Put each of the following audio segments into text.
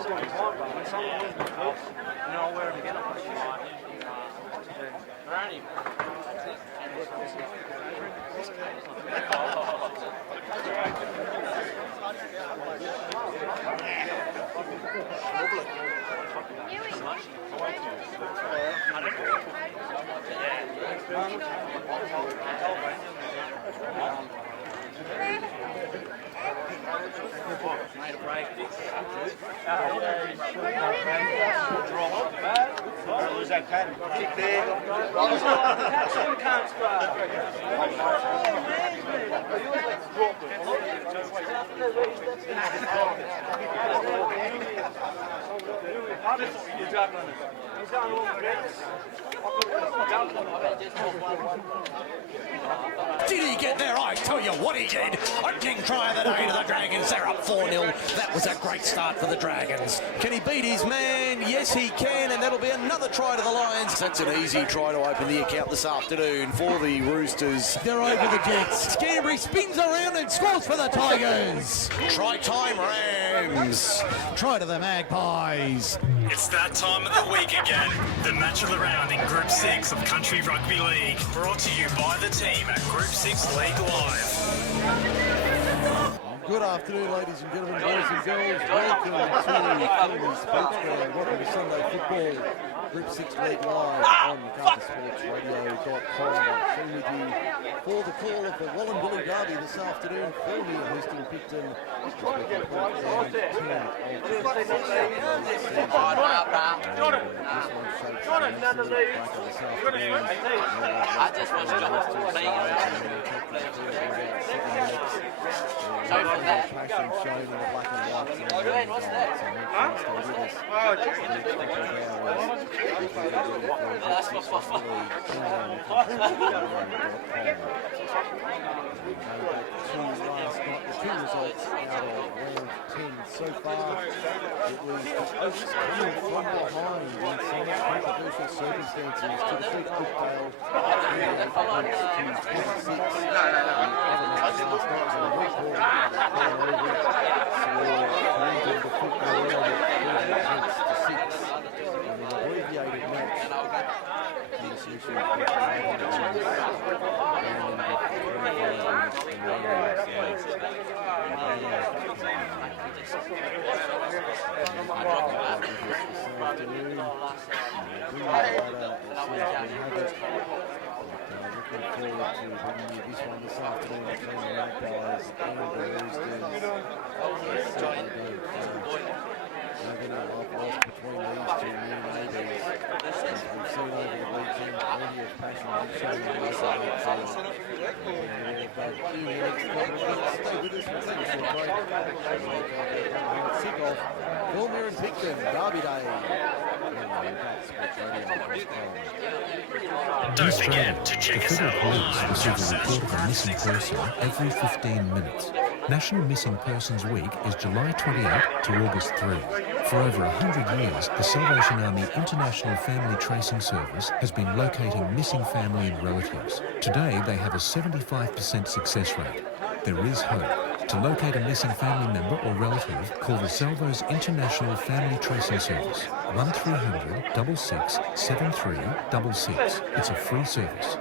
I'll wear it again. Made a break. Lose that pattern. Kick there. Did he get there? I tell you what he did. Opening try of the day to the Dragons. They're up 4-0. That was a great start for the Dragons. Can he beat his man? Yes, he can, and that'll be another try to the Lions. That's an easy try to open the account this afternoon for the Roosters. They're over the Jets. Scambry spins around and scores for the Tigers. Try time, Rams. Try to the Magpies. It's that time of the week again. The match of the round in Group 6 of Country Rugby League. Brought to you by the team at Group 6 League Live. Good afternoon, ladies and gentlemen, boys and girls. Welcome to Thirlmere Sports Ground. Welcome to Sunday Football, Group 6 League Live on MacArthurSportsRadio.com. Same with you for the call of the Wallumbilla Derby this afternoon. Thirlmere hosting Picton. I just want to passion shown in the black and white. what's that? The two results out of round 10 so far. It was the Oaks coming from behind in some controversial circumstances to defeat Oakdale Looking forward to bringing you this one this afternoon between the Magpies and the Roosters. Having a love lost between these two new neighbours. As we've seen over the weekend, plenty of passion and showing the stay with us. We'll take a short break. Kickoff, Thirlmere and Picton, Derby Day. Don't forget to check us out live. The Federal Police receive a report of a missing person every 15 minutes. National Missing Persons Week is July 28 to August 3. For over 100 years, the Salvation Army International Family Tracing Service has been locating missing family and relatives. Today, they have a 75% success rate. There is hope. To locate a missing family member or relative, call the Salvo's International Family Tracing Service, 1300 66 7366. It's a free service.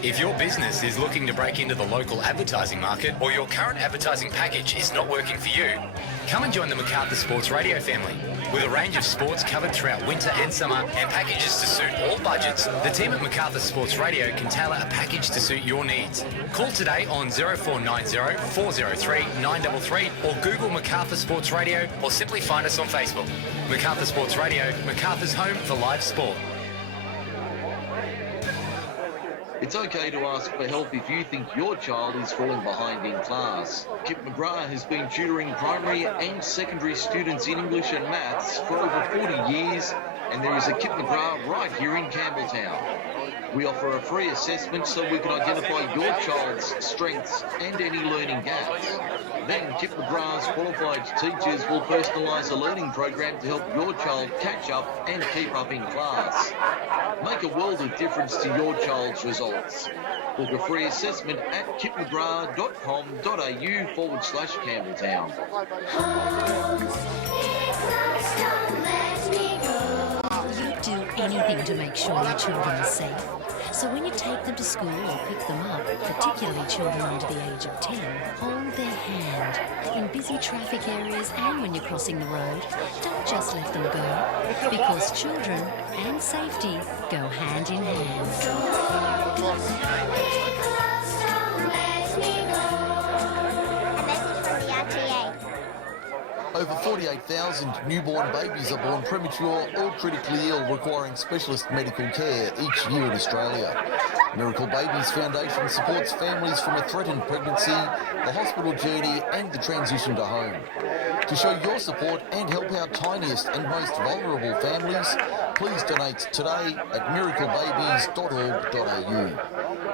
If your business is looking to break into the local advertising market or your current advertising package is not working for you, come and join the MacArthur Sports Radio family. With a range of sports covered throughout winter and summer and packages to suit all budgets, the team at MacArthur Sports Radio can tailor a package to suit your needs. Call today on 0490 403 933 or Google MacArthur Sports Radio or simply find us on Facebook. MacArthur Sports Radio, MacArthur's home for live sport. It's okay to ask for help if you think your child is falling behind in class. Kip McGrath has been tutoring primary and secondary students in English and maths for over 40 years, and there is a Kip McGrath right here in Campbelltown. We offer a free assessment so we can identify your child's strengths and any learning gaps. Then Kip McGrath's qualified teachers will personalise a learning program to help your child catch up and keep up in class. Make a world of difference to your child's results. Book a free assessment at kitmcgrath.com.au/Campbelltown. You'd do anything to make sure your children are safe. So when you take them to school or pick them up, particularly children under the age of 10, hold their hand. In busy traffic areas and when you're crossing the road, don't just let them go, because children and safety go hand in hand. Over 48,000 newborn babies are born premature or critically ill, requiring specialist medical care each year in Australia. Miracle Babies Foundation supports families from a threatened pregnancy, the hospital journey and the transition to home. To show your support and help our tiniest and most vulnerable families, please donate today at miraclebabies.org.au.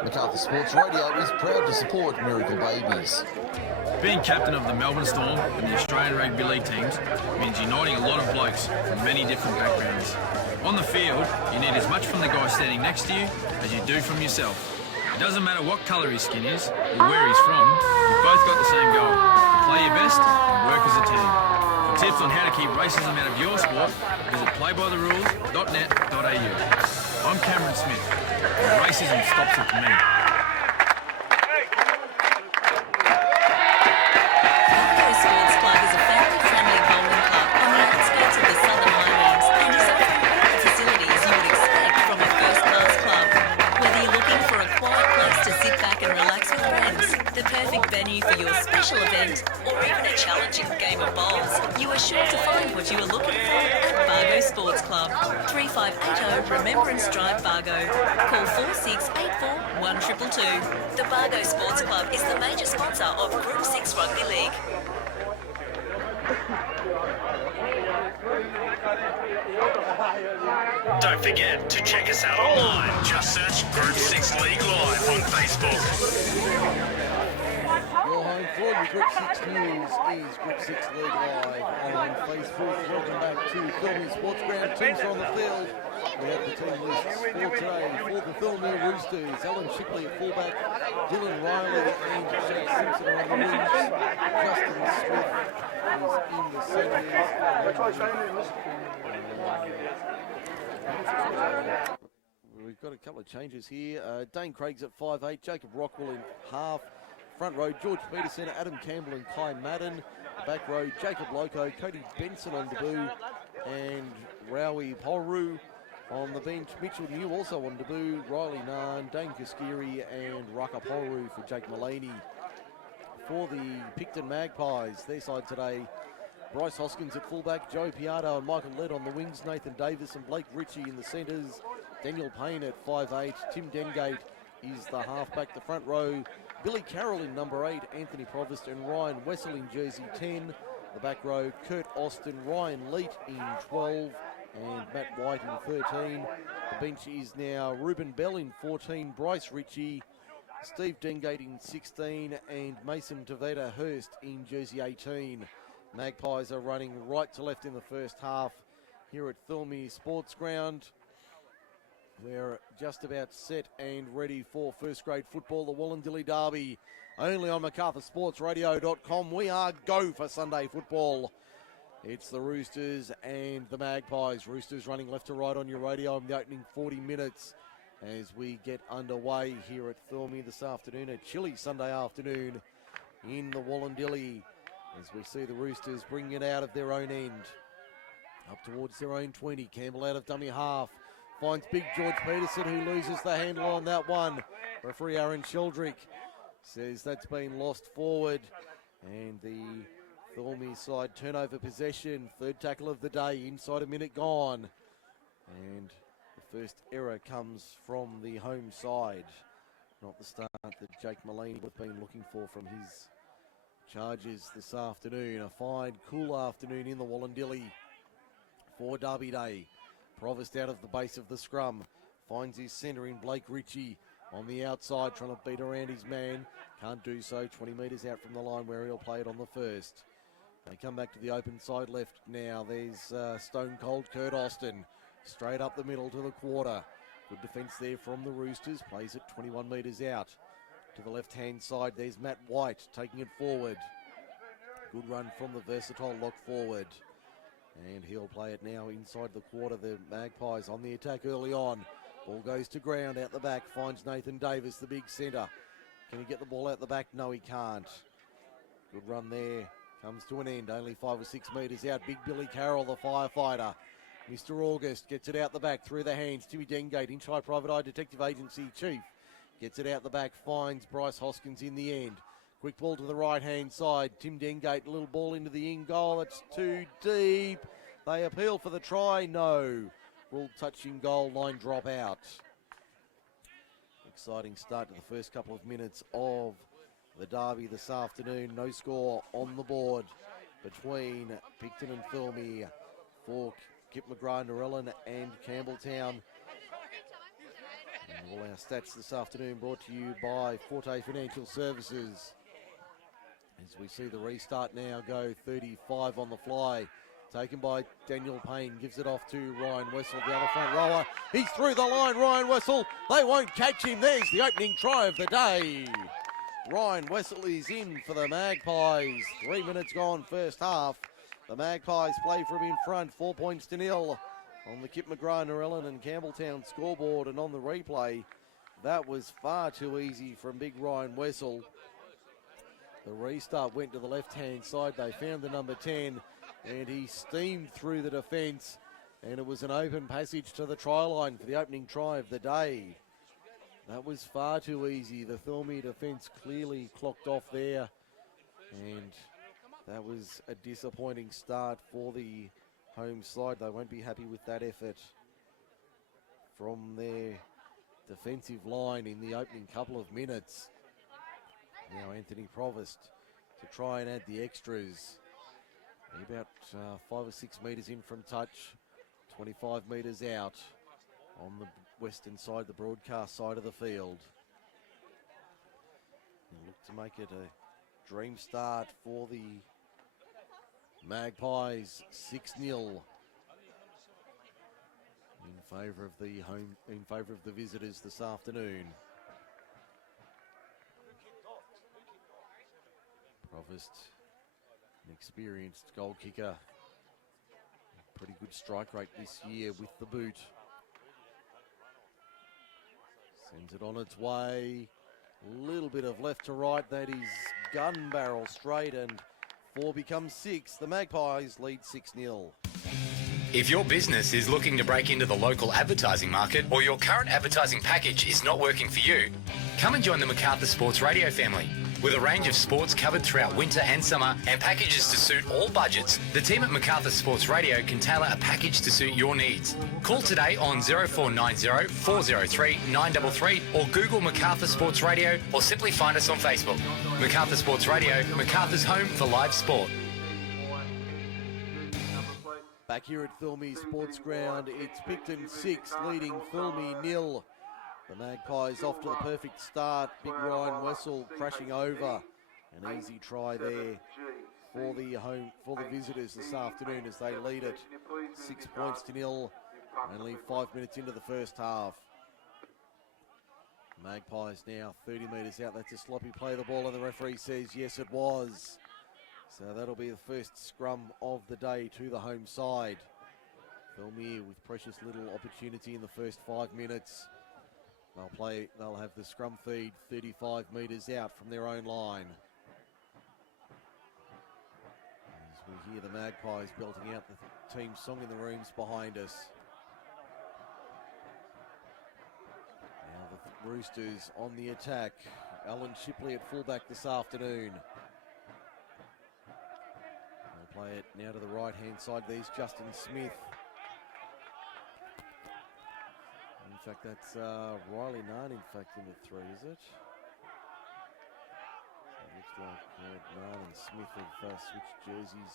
Macarthur Sports Radio is proud to support Miracle Babies. Being captain of the Melbourne Storm and the Australian Rugby League teams means uniting a lot of blokes from many different backgrounds. On the field, you need as much from the guy standing next to you as you do from yourself. It doesn't matter what colour his skin is or where he's from, you've both got the same goal: to play your best and work as a team. For tips on how to keep racism out of your sport, visit playbytherules.net.au. I'm Cameron Smith, and racism stops with me. The perfect venue for your special event or even a challenging game of bowls. You are sure to find what you are looking for at Bargo Sports Club. 3580 Remembrance Drive, Bargo. Call 4684 1222. The Bargo Sports Club is the major sponsor of Group 6 Rugby League. Don't forget to check us out online. Just search Group 6 League Live on Facebook. Your home for your Group 6 news is Group 6 League Live on Facebook. Welcome back to Thirlmere Sports Ground. Teams are on the field. We have the team lists for today. For the Thirlmere Roosters, Alan Shipley at fullback, Dylan Riley and Jake Simpson are on the wings. Justin Smith is in the centres. We've got a couple of changes here. Dane Craig's at 5'8", Jacob Rockwell in half. Front row, George Peterson, Adam Campbell and Kai Madden. Back row, Jacob Loco, Cody Benson on debut, and Rowie Polru on the bench. Mitchell New also on debut, Riley Nahn, Dane Kaskiri and Rucker Polru for Jake Mullaney. For the Picton Magpies, their side today, Bryce Hoskins at fullback, Joe Piatto and Michael Led on the wings, Nathan Davis and Blake Ritchie in the centres, Daniel Payne at 5'8", Tim Dengate is the halfback. The front row, Billy Carroll in number 8, Anthony Provost and Ryan Wessel in jersey 10. The back row, Kurt Austin, Ryan Leet in 12 and Matt White in 13. The bench is now Ruben Bell in 14, Bryce Ritchie, Steve Dengate in 16 and Mason Taveta Hurst in jersey 18. Magpies are running right to left in the first half here at Thirlmere Sports Ground. We're just about set and ready for first grade football, the Wollondilly Derby. Only on MacArthurSportsRadio.com. We are go for Sunday football. It's the Roosters and the Magpies. Roosters running left to right on your radio in the opening 40 minutes as we get underway here at Thirlmere this afternoon. A chilly Sunday afternoon in the Wollondilly as we see the Roosters bringing it out of their own end. Up towards their own 20. Campbell out of dummy half. Finds big George Peterson, who loses the handle on that one. Referee Aaron Sheldrick says that's been lost forward. And the Thirlmere side turnover possession. Third tackle of the day, inside a minute gone. And the first error comes from the home side. Not the start that Jake Mullaney would have been looking for from his charges this afternoon. A fine, cool afternoon in the Wollondilly for Derby Day. Provost out of the base of the scrum. Finds his centre in Blake Ritchie on the outside, trying to beat around his man. Can't do so. 20 metres out from the line where he'll play it on the first. They come back to the open side left now. There's stone cold Kurt Austin. Straight up the middle to the quarter. Good defence there from the Roosters. Plays it 21 metres out. To the left-hand side, there's Matt White taking it forward. Good run from the versatile lock forward. And he'll play it now inside the quarter. The Magpies on the attack early on. Ball goes to ground out the back. Finds Nathan Davis, the big centre. Can he get the ball out the back? No, he can't. Good run there. Comes to an end. Only 5 or 6 metres out. Big Billy Carroll, the firefighter. Mr. August gets it out the back through the hands. Timmy Dengate, inside Private Eye Detective Agency Chief. Gets it out the back. Finds Bryce Hoskins in the end. Quick ball to the right-hand side. Tim Dengate, a little ball into the in goal. It's too deep. They appeal for the try. No. Will touching goal line drop out. Exciting start to the first couple of minutes of the derby this afternoon. No score on the board between Picton and Thirlmere for Kip McGrath, Narellan and Campbelltown. And all our stats this afternoon brought to you by Forte Financial Services. As we see the restart now go, 35 on the fly. Taken by Daniel Payne, gives it off to Ryan Wessel, the other front rower. He's through the line, Ryan Wessel. They won't catch him. There's the opening try of the day. Ryan Wessel is in for the Magpies. 3 minutes gone, first half. The Magpies play from in front, 4 points to nil on the Kip McGrath, Narellan and Campbelltown scoreboard. And on the replay, that was far too easy from big Ryan Wessel. The restart went to the left-hand side. They found the number 10, and he steamed through the defence, and it was an open passage to the try line for the opening try of the day. That was far too easy. The Thirlmere defence clearly clocked off there, and that was a disappointing start for the home side. They won't be happy with that effort from their defensive line in the opening couple of minutes. Now Anthony Provost to try and add the extras. About 5 or 6 metres in from touch, 25 metres out on the western side, the broadcast side of the field. And look to make it a dream start for the Magpies, 6-0 in favour of the visitors this afternoon. Provost, an experienced goal kicker. Pretty good strike rate this year with the boot. Sends it on its way. A little bit of left to right. That is gun barrel straight, and 4 becomes 6. The Magpies lead 6-0. If your business is looking to break into the local advertising market, or your current advertising package is not working for you, come and join the MacArthur Sports Radio family. With a range of sports covered throughout winter and summer and packages to suit all budgets, the team at MacArthur Sports Radio can tailor a package to suit your needs. Call today on 0490 403 933 or Google MacArthur Sports Radio, or simply find us on Facebook. MacArthur Sports Radio, MacArthur's home for live sport. Back here at Thirlmere Sports Ground, it's Picton 6 leading Thirlmere 0. The Magpies off to the perfect start. Big Ryan Wessel crashing over. An easy try there for the visitors this afternoon as they lead it 6 points to nil. Only 5 minutes into the first half. Magpies now 30 metres out. That's a sloppy play of the ball, and the referee says yes, it was. So that'll be the first scrum of the day to the home side. Thirlmere with precious little opportunity in the first 5 minutes. They'll have the scrum feed 35 metres out from their own line. As we hear the Magpies belting out the team song in the rooms behind us. Now the Roosters on the attack. Alan Shipley at fullback this afternoon. They'll play it now to the right-hand side. There's Justin Smith. In fact, that's Riley Nunn, in fact, in the 3, is it? It looks like Nunn and Smith have switched jerseys.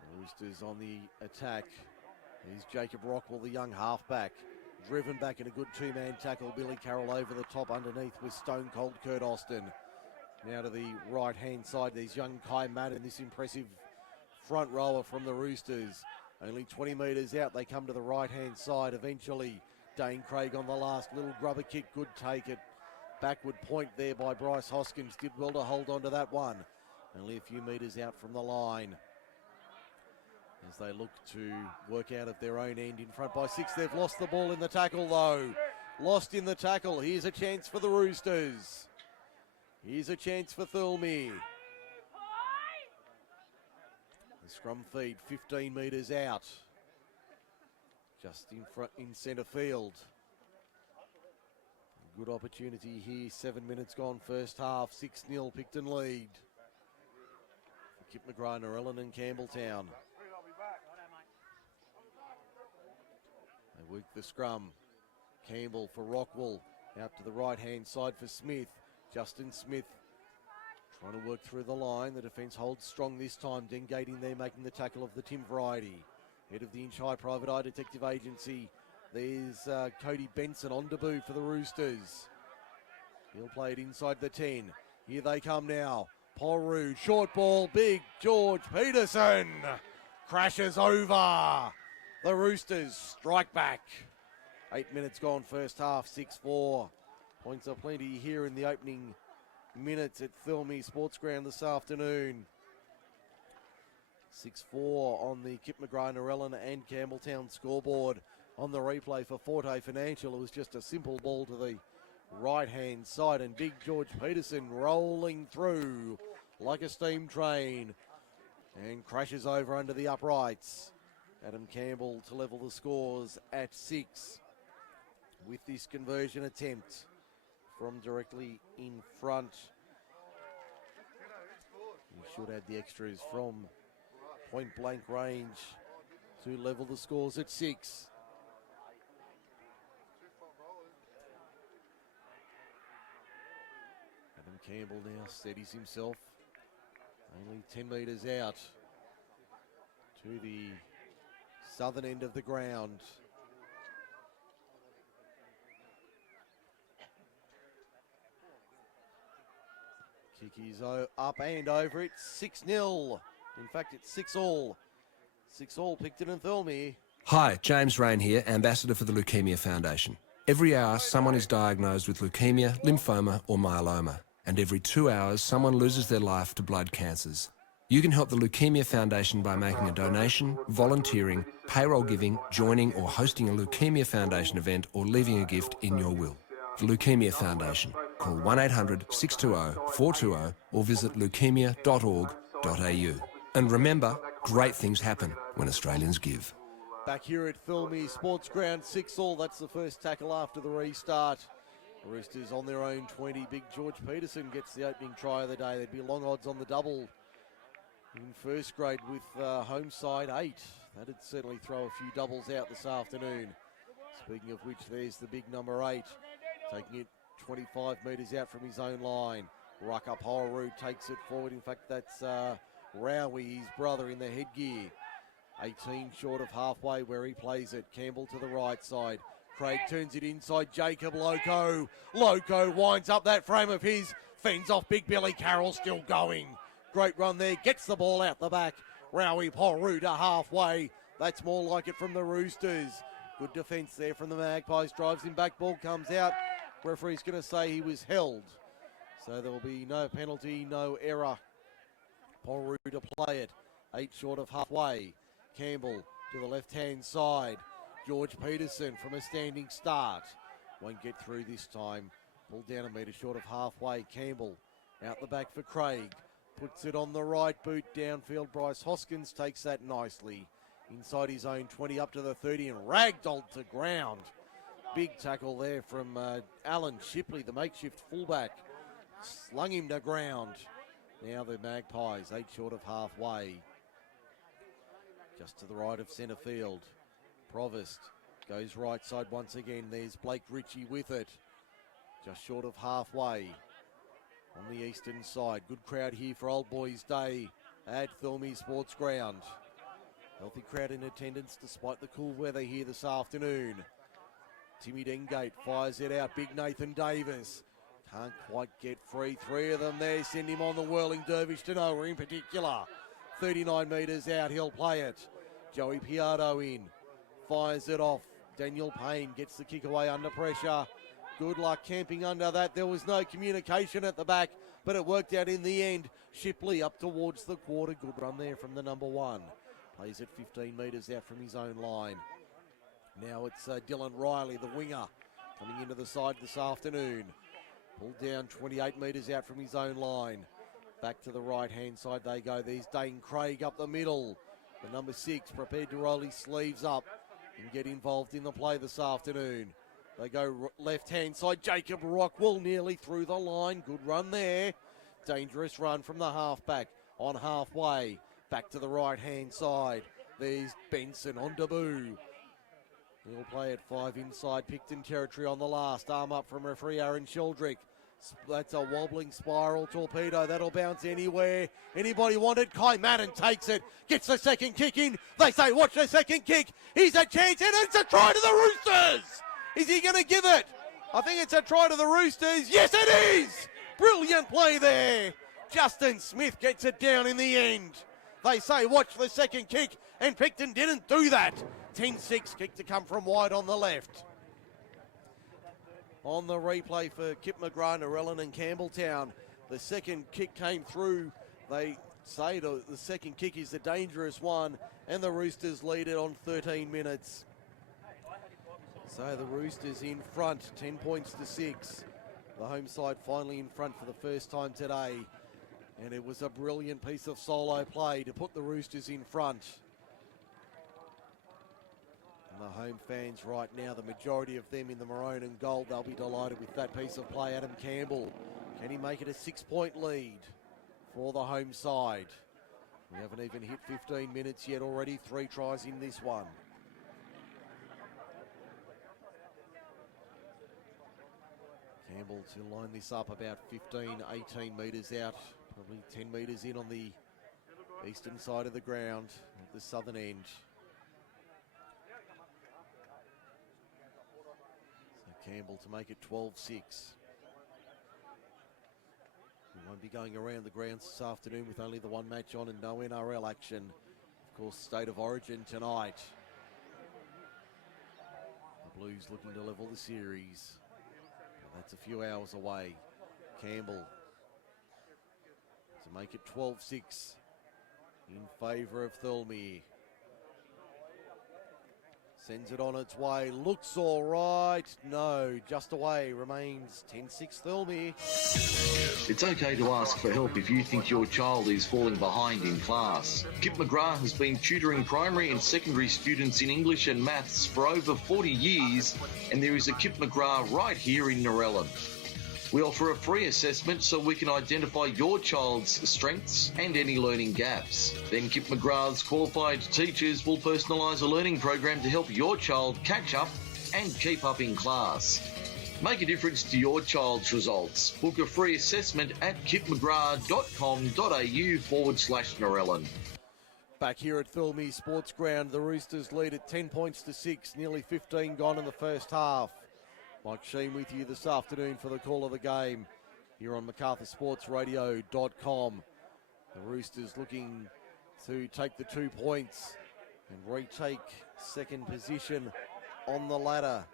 The Roosters on the attack. Here's Jacob Rockwell, the young halfback. Driven back in a good 2-man tackle. Billy Carroll over the top underneath with Stone Cold Kurt Austin. Now to the right-hand side, there's young Kai Madden, this impressive front rower from the Roosters. Only 20 metres out, they come to the right-hand side eventually. Dane Craig on the last little grubber kick, good take it. Backward point there by Bryce Hoskins. Did well to hold on to that one. Only a few metres out from the line. As they look to work out of their own end in front by 6. They've lost the ball in the tackle though. Lost in the tackle. Here's a chance for the Roosters. Here's a chance for Thirlmere. The scrum feed 15 metres out. Just in front in centre field. Good opportunity here. 7 minutes gone first half. 6-0 Picton lead. Kip McGrath, Narellan and Campbelltown. They work the scrum. Campbell for Rockwell. Out to the right-hand side for Smith. Justin Smith trying to work through the line. The defence holds strong this time. Dengating there, making the tackle of the Tim variety. Head of the Inch High Private Eye Detective Agency. There's Cody Benson on debut for the Roosters. He'll play it inside the 10. Here they come now. Porru, short ball, big George Peterson. Crashes over. The Roosters strike back. 8 minutes gone first half, 6-4. Points are plenty here in the opening minutes at Thirlmere Sports Ground this afternoon. 6-4 on the Kip McGrath, Narellan and Campbelltown scoreboard. On the replay for Forte Financial, it was just a simple ball to the right-hand side, and big George Peterson rolling through like a steam train and crashes over under the uprights. Adam Campbell to level the scores at 6 with this conversion attempt from directly in front. He should add the extras from point blank range to level the scores at 6. Adam Campbell now steadies himself. Only 10 metres out to the southern end of the ground. Kick is up and over it. 6-0. In fact, it's 6-all. 6-all Picton and Thirlmere. Hi, James Rain here, Ambassador for the Leukemia Foundation. Every hour, someone is diagnosed with leukemia, lymphoma or myeloma. And every 2 hours, someone loses their life to blood cancers. You can help the Leukemia Foundation by making a donation, volunteering, payroll giving, joining or hosting a Leukemia Foundation event or leaving a gift in your will. The Leukemia Foundation. Call 1-800-620-420 or visit leukemia.org.au. And remember, great things happen when Australians give. Back here at Thirlmere Sports Ground, 6-all. That's the first tackle after the restart. The Roosters on their own 20. Big George Peterson gets the opening try of the day. There'd be long odds on the double in first grade with home side 8. That'd certainly throw a few doubles out this afternoon. Speaking of which, there's the big number 8. Taking it 25 metres out from his own line. Ruck up Horroroo takes it forward. In fact, that's Rowie, his brother, in the headgear. 18 short of halfway where he plays it. Campbell to the right side. Craig turns it inside. Jacob Loco. Loco winds up that frame of his. Fends off Big Billy Carroll, still going. Great run there. Gets the ball out the back. Rowie Porru to halfway. That's more like it from the Roosters. Good defence there from the Magpies. Drives him back. Ball comes out. Referee's going to say he was held. So there will be no penalty, no error. Porru to play it. 8 short of halfway. Campbell to the left-hand side. George Peterson from a standing start. Won't get through this time. Pulled down a metre short of halfway. Campbell out the back for Craig. Puts it on the right boot downfield. Bryce Hoskins takes that nicely. Inside his own 20 up to the 30 and ragdolled to ground. Big tackle there from Alan Shipley, the makeshift fullback. Slung him to ground. Now the Magpies, 8 short of halfway. Just to the right of centre field. Provost goes right side once again. There's Blake Ritchie with it. Just short of halfway on the eastern side. Good crowd here for Old Boys Day at Thirlmere Sports Ground. Healthy crowd in attendance despite the cool weather here this afternoon. Timmy Dengate fires it out. Big Nathan Davis. Can't quite get free. 3 of them there. Send him on the whirling dervish to nowhere in particular. 39 metres out. He'll play it. Joey Piatto in, fires it off. Daniel Payne gets the kick away under pressure. Good luck camping under that. There was no communication at the back, but it worked out in the end. Shipley up towards the quarter. Good run there from the number 1. Plays it 15 metres out from his own line. Now it's Dylan Riley, the winger, coming into the side this afternoon. Pulled down 28 metres out from his own line. Back to the right-hand side they go. There's Dane Craig up the middle. The number 6 prepared to roll his sleeves up and get involved in the play this afternoon. They go left-hand side. Jacob Rockwell nearly through the line. Good run there. Dangerous run from the halfback on halfway. Back to the right-hand side. There's Benson on debut. He'll play at 5 inside Picton territory on the last. Arm up from referee Aaron Sheldrick. That's a wobbling spiral torpedo. That'll bounce anywhere. Anybody want it? Kai Madden takes it. Gets the second kick in. They say, watch the second kick. He's a chance, and it's a try to the Roosters. Is he going to give it? I think it's a try to the Roosters. Yes, it is. Brilliant play there. Justin Smith gets it down in the end. They say, watch the second kick, and Picton didn't do that. 10-6 kick to come from wide on the left. On the replay for Kip McGrath, Narellan and Campbelltown, the second kick came through. They say the second kick is the dangerous one, and the Roosters lead it on 13 minutes. So the Roosters in front, 10 points to 6. The home side finally in front for the first time today. And it was a brilliant piece of solo play to put the Roosters in front. And the home fans right now, the majority of them in the maroon and gold, they'll be delighted with that piece of play. Adam Campbell, can he make it a 6-point lead for the home side? We haven't even hit 15 minutes yet already. 3 tries in this one. Campbell to line this up about 15, 18 metres out, probably 10 metres in on the eastern side of the ground at the southern end. So Campbell to make it 12-6. We won't be going around the grounds this afternoon with only the one match on and no NRL action. Of course, State of Origin tonight. The Blues looking to level the series. That's a few hours away. Campbell to make it 12-6 in favour of Thirlmere. Sends it on its way. Looks all right. No, just away. Remains 10-6 Thirlmere. It's okay to ask for help if you think your child is falling behind in class. Kip McGrath has been tutoring primary and secondary students in English and maths for over 40 years, and there is a Kip McGrath right here in Narellan. We offer a free assessment so we can identify your child's strengths and any learning gaps. Then Kip McGrath's qualified teachers will personalise a learning program to help your child catch up and keep up in class. Make a difference to your child's results. Book a free assessment at kipmcgrath.com.au/Narellan. Back here at Thirlmere Sports Ground, the Roosters lead at 10 points to 6, nearly 15 gone in the first half. Mike Sheen with you this afternoon for the call of the game here on MacArthurSportsRadio.com. The Roosters looking to take the 2 points and retake second position on the ladder.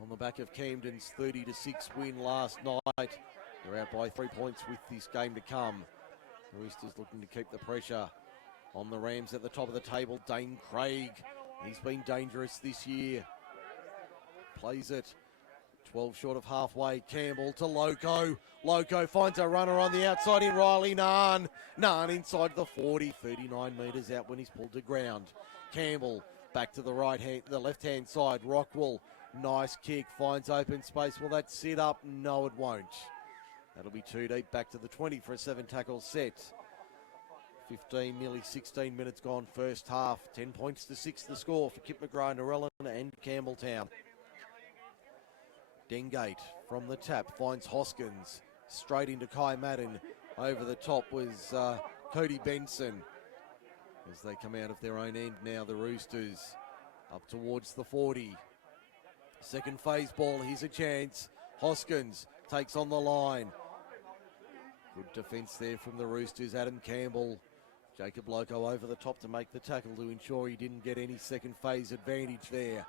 On the back of Camden's 30-6 win last night. They're out by 3 points with this game to come. The Roosters looking to keep the pressure on the Rams at the top of the table. Dane Craig, he's been dangerous this year. Plays it 12 short of halfway. Campbell to Loco. Loco finds a runner on the outside in Riley Nahn. Nahn inside the 40, 39 metres out when he's pulled to ground. Campbell back to the left-hand side. Rockwell, nice kick, finds open space. Will that sit up? No, it won't. That'll be too deep. Back to the 20 for a 7-tackle set. 15, nearly 16 minutes gone first half. 10 points to 6 the score for Kip McGrath, Narellan and Campbelltown. Dengate from the tap finds Hoskins. Straight into Kai Madden. Over the top was Cody Benson. As they come out of their own end now, the Roosters up towards the 40. Second phase ball, here's a chance. Hoskins takes on the line. Good defence there from the Roosters. Adam Campbell Jacob Loco over the top to make the tackle to ensure he didn't get any second phase advantage there.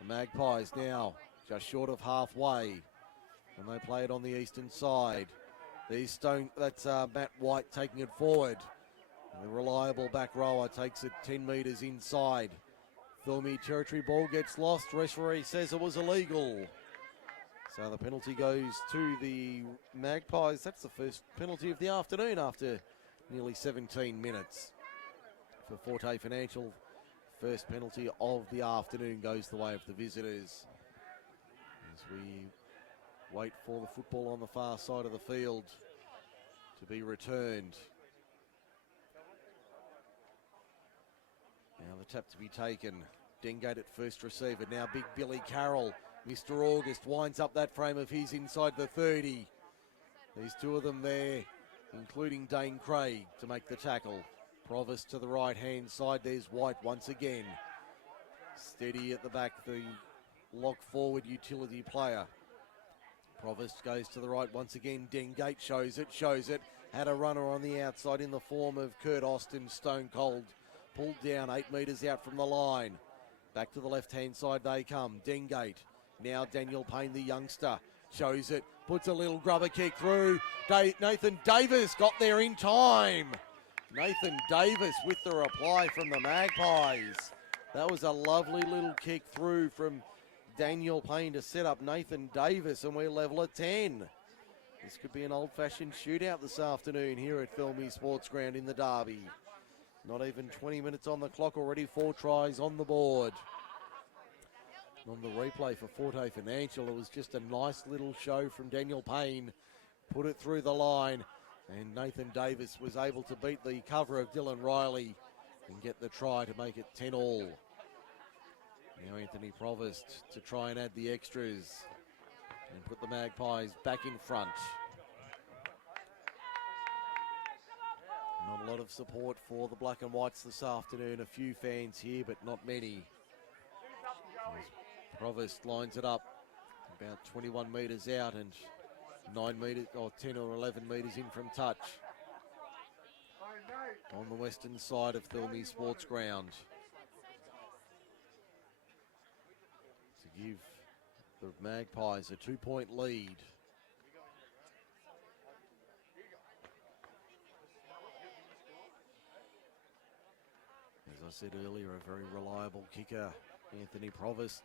The Magpies now just short of halfway, and they play it on the eastern side. That's Matt White taking it forward. The reliable back rower takes it 10 metres inside. Thirlmere territory ball gets lost. Referee says it was illegal. So the penalty goes to the Magpies. That's the first penalty of the afternoon after nearly 17 minutes. For Forte Financial, first penalty of the afternoon goes the way of the visitors. As we wait for the football on the far side of the field to be returned. Now the tap to be taken. Dengate at first receiver. Now big Billy Carroll. Mr. August winds up that frame of his inside the 30. There's two of them there, including Dane Craig to make the tackle. Provost to the right-hand side. There's White once again. Steady at the back, the lock forward utility player. Provost goes to the right once again. Dengate shows it. Had a runner on the outside in the form of Kurt Austin, stone cold. Pulled down 8 metres out from the line. Back to the left-hand side they come. Dengate. Now Daniel Payne, the youngster, shows it. Puts a little grubber kick through. Nathan Davis got there in time. Nathan Davis with the reply from the Magpies. That was a lovely little kick through from Daniel Payne to set up Nathan Davis, and we're level at 10. This could be an old-fashioned shootout this afternoon here at Thirlmere Sports Ground in the Derby. Not even 20 minutes on the clock, already 4 tries on the board. On the replay for Forte Financial, it was just a nice little show from Daniel Payne. Put it through the line, and Nathan Davis was able to beat the cover of Dylan Riley and get the try to make it 10-all. Now Anthony Provost to try and add the extras and put the Magpies back in front. Not a lot of support for the Black and Whites this afternoon. A few fans here, but not many. Provost lines it up about 21 metres out and 9 metres or 10 or 11 metres in from touch. On the western side of Thirlmere Sports Ground. To give the Magpies a 2-point lead. As I said earlier, a very reliable kicker, Anthony Provost.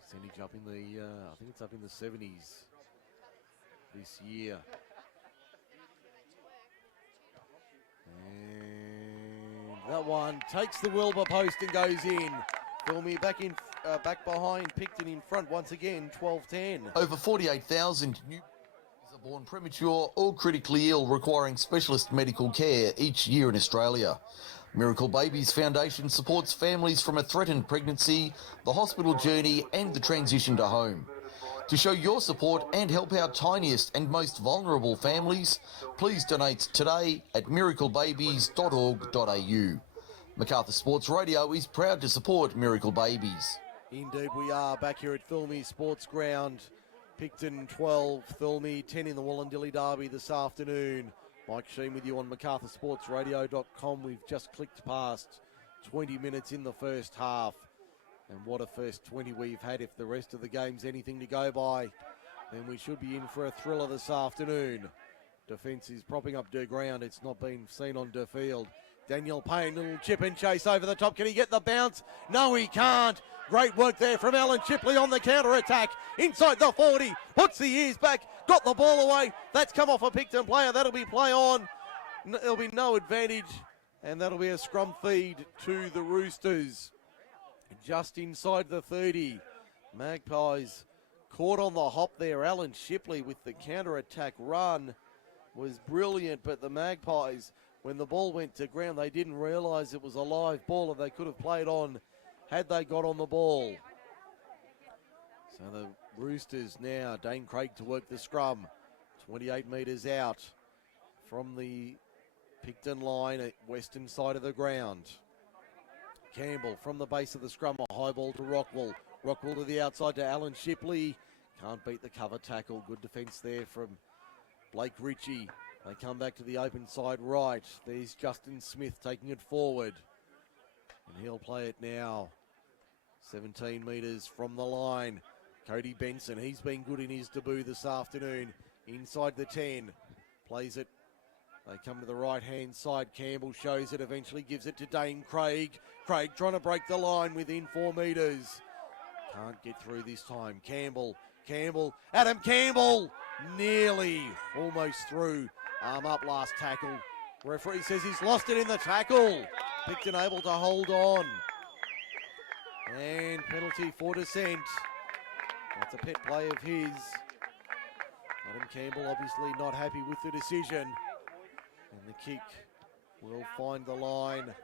Percentage up in the, I think it's up in the 70s this year. And that one takes the Wilbur post and goes in. Thirlmere back behind Picton in front once again, 12-10. Over 48,000 new babies are born premature or critically ill, requiring specialist medical care each year in Australia. Miracle Babies Foundation supports families from a threatened pregnancy, the hospital journey and the transition to home. To show your support and help our tiniest and most vulnerable families, please donate today at miraclebabies.org.au. Macarthur Sports Radio is proud to support Miracle Babies. Indeed we are, back here at Thirlmere Sports Ground. Picton 12, Thirlmere 10 in the Wollondilly Derby this afternoon. Mike Sheen with you on MacArthurSportsRadio.com. We've just clicked past 20 minutes in the first half. And what a first 20 we've had. If the rest of the game's anything to go by, then we should be in for a thriller this afternoon. Defence is propping up their ground. It's not been seen on their field. Daniel Payne, little chip and chase over the top. Can he get the bounce? No, he can't. Great work there from Alan Shipley on the counter-attack. Inside the 40, puts the ears back, got the ball away. That's come off a Picton player. That'll be play on. There'll be no advantage, and that'll be a scrum feed to the Roosters. Just inside the 30. Magpies caught on the hop there. Alan Shipley with the counter-attack run was brilliant, but the Magpies, when the ball went to ground, they didn't realise it was a live ball and they could have played on had they got on the ball. So the Roosters now, Dane Craig to work the scrum. 28 metres out from the Picton line at western side of the ground. Campbell from the base of the scrum, a high ball to Rockwell. Rockwell to the outside to Alan Shipley. Can't beat the cover tackle. Good defence there from Blake Ritchie. They come back to the open side right. There's Justin Smith taking it forward. And he'll play it now. 17 metres from the line. Cody Benson, he's been good in his debut this afternoon. Inside the 10. Plays it. They come to the right-hand side. Campbell shows it, eventually gives it to Dane Craig. Craig trying to break the line within 4 metres. Can't get through this time. Campbell, Adam Campbell, nearly, almost through. Arm up, last tackle. Referee says he's lost it in the tackle. Picton able to hold on. And penalty for dissent. That's a pet play of his. Adam Campbell obviously not happy with the decision. And the kick will find the line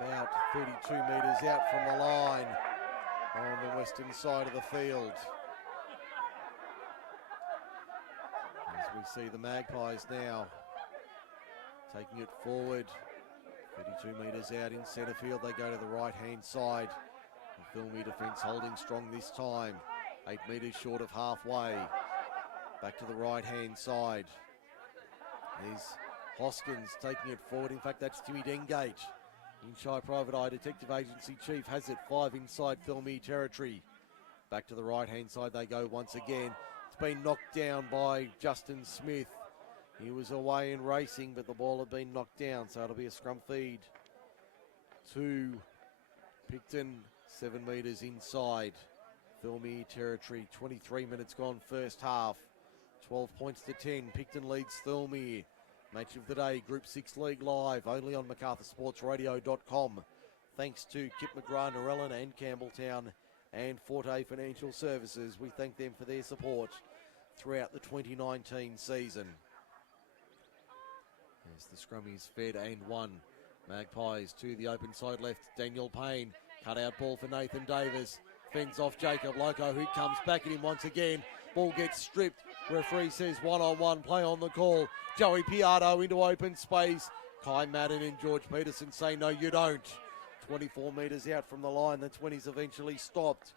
about 32 metres out from the line on the western side of the field. As we see the Magpies now taking it forward, 32 metres out in centre field. They go to the right-hand side. The Thirlmere defence holding strong this time. 8 metres short of halfway. Back to the right-hand side. There's Hoskins taking it forward. In fact, that's Timmy Dengate. Inshire Private Eye Detective Agency Chief has it 5 inside Thirlmere territory. Back to the right-hand side they go once again. It's been knocked down by Justin Smith. He was away in racing, but the ball had been knocked down, so it'll be a scrum feed to Picton, 7 metres inside Thirlmere territory. 23 minutes gone first half. 12 points to 10. Picton leads Thirlmere. Match of the day, Group 6 League Live, only on MacArthurSportsRadio.com. Thanks to Kip McGrath, Narellan and Campbelltown and Forte Financial Services. We thank them for their support throughout the 2019 season. As the scrum is fed and won. Magpies to the open side left. Daniel Payne. Cut out ball for Nathan Davis. Fends off Jacob Loco, who comes back at him once again. Ball gets stripped. Referee says one-on-one play on the call. Joey Piatto into open space. Kai Madden and George Peterson say no, you don't. 24 metres out from the line. The 20's eventually stopped.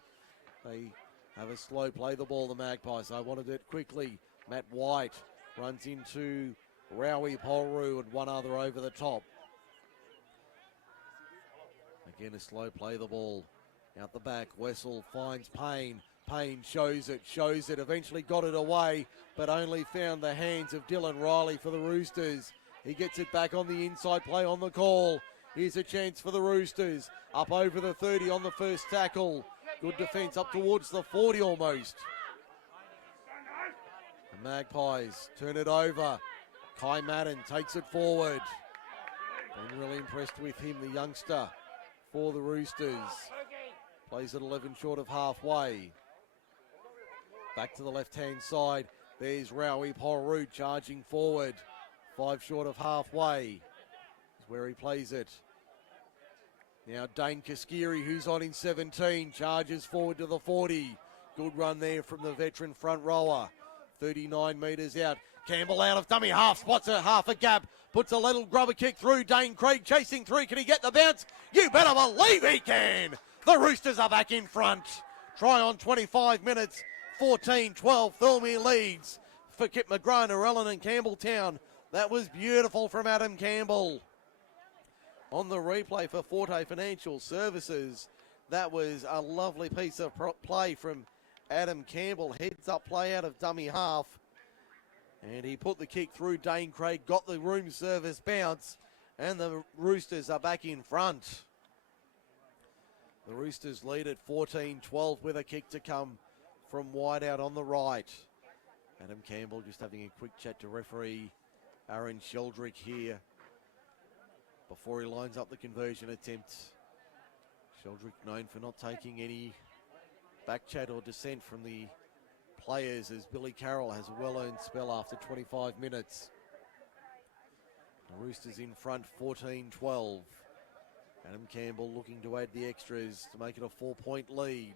They have a slow play the ball, the Magpies. They wanted it quickly. Matt White runs into Rowie Polru and one other over the top. Again, a slow play the ball. Out the back, Wessel finds Payne. Payne shows it, eventually got it away, but only found the hands of Dylan Riley for the Roosters. He gets it back on the inside play on the call. Here's a chance for the Roosters. Up over the 30 on the first tackle. Good defence up towards the 40 almost. The Magpies turn it over. Kai Madden takes it forward. Been really impressed with him, the youngster for the Roosters. Plays at 11 short of halfway. Back to the left-hand side. There's Rowie Polru charging forward. 5 short of halfway is where he plays it. Now Dane Kaskiri, who's on in 17, charges forward to the 40. Good run there from the veteran front rower. 39 metres out. Campbell out of dummy half, spots a half a gap, puts a little grubber kick through. Dane Craig chasing through. Can he get the bounce? You better believe he can. The Roosters are back in front. Try on 25 minutes. 14-12, Thirlmere leads for Kip McGrath, Narellan and Campbelltown. That was beautiful from Adam Campbell. On the replay for Forte Financial Services, that was a lovely piece of play from Adam Campbell. Heads up play out of dummy half. And he put the kick through. Dane Craig got the room service bounce. And the Roosters are back in front. The Roosters lead at 14-12 with a kick to come from wide out on the right. Adam Campbell just having a quick chat to referee Aaron Sheldrick here before he lines up the conversion attempt. Sheldrick known for not taking any back chat or dissent from the players, as Billy Carroll has a well-earned spell after 25 minutes. The Roosters in front 14-12. Adam Campbell looking to add the extras to make it a 4-point lead.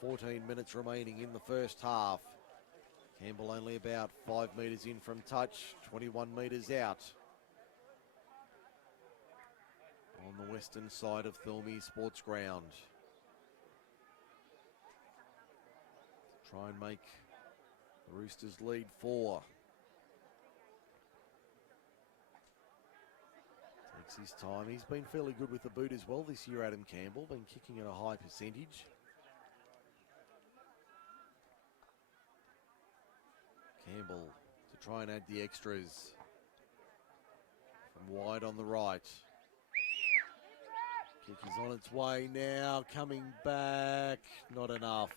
14 minutes remaining in the first half. Campbell only about 5 metres in from touch, 21 metres out. On the western side of Thirlmere Sports Ground. Try and make The Roosters lead 4. Takes his time. He's been fairly good with the boot as well this year, Adam Campbell. Been kicking at a high percentage. Campbell to try and add the extras. From wide on the right. Kick is on its way now, coming back, not enough.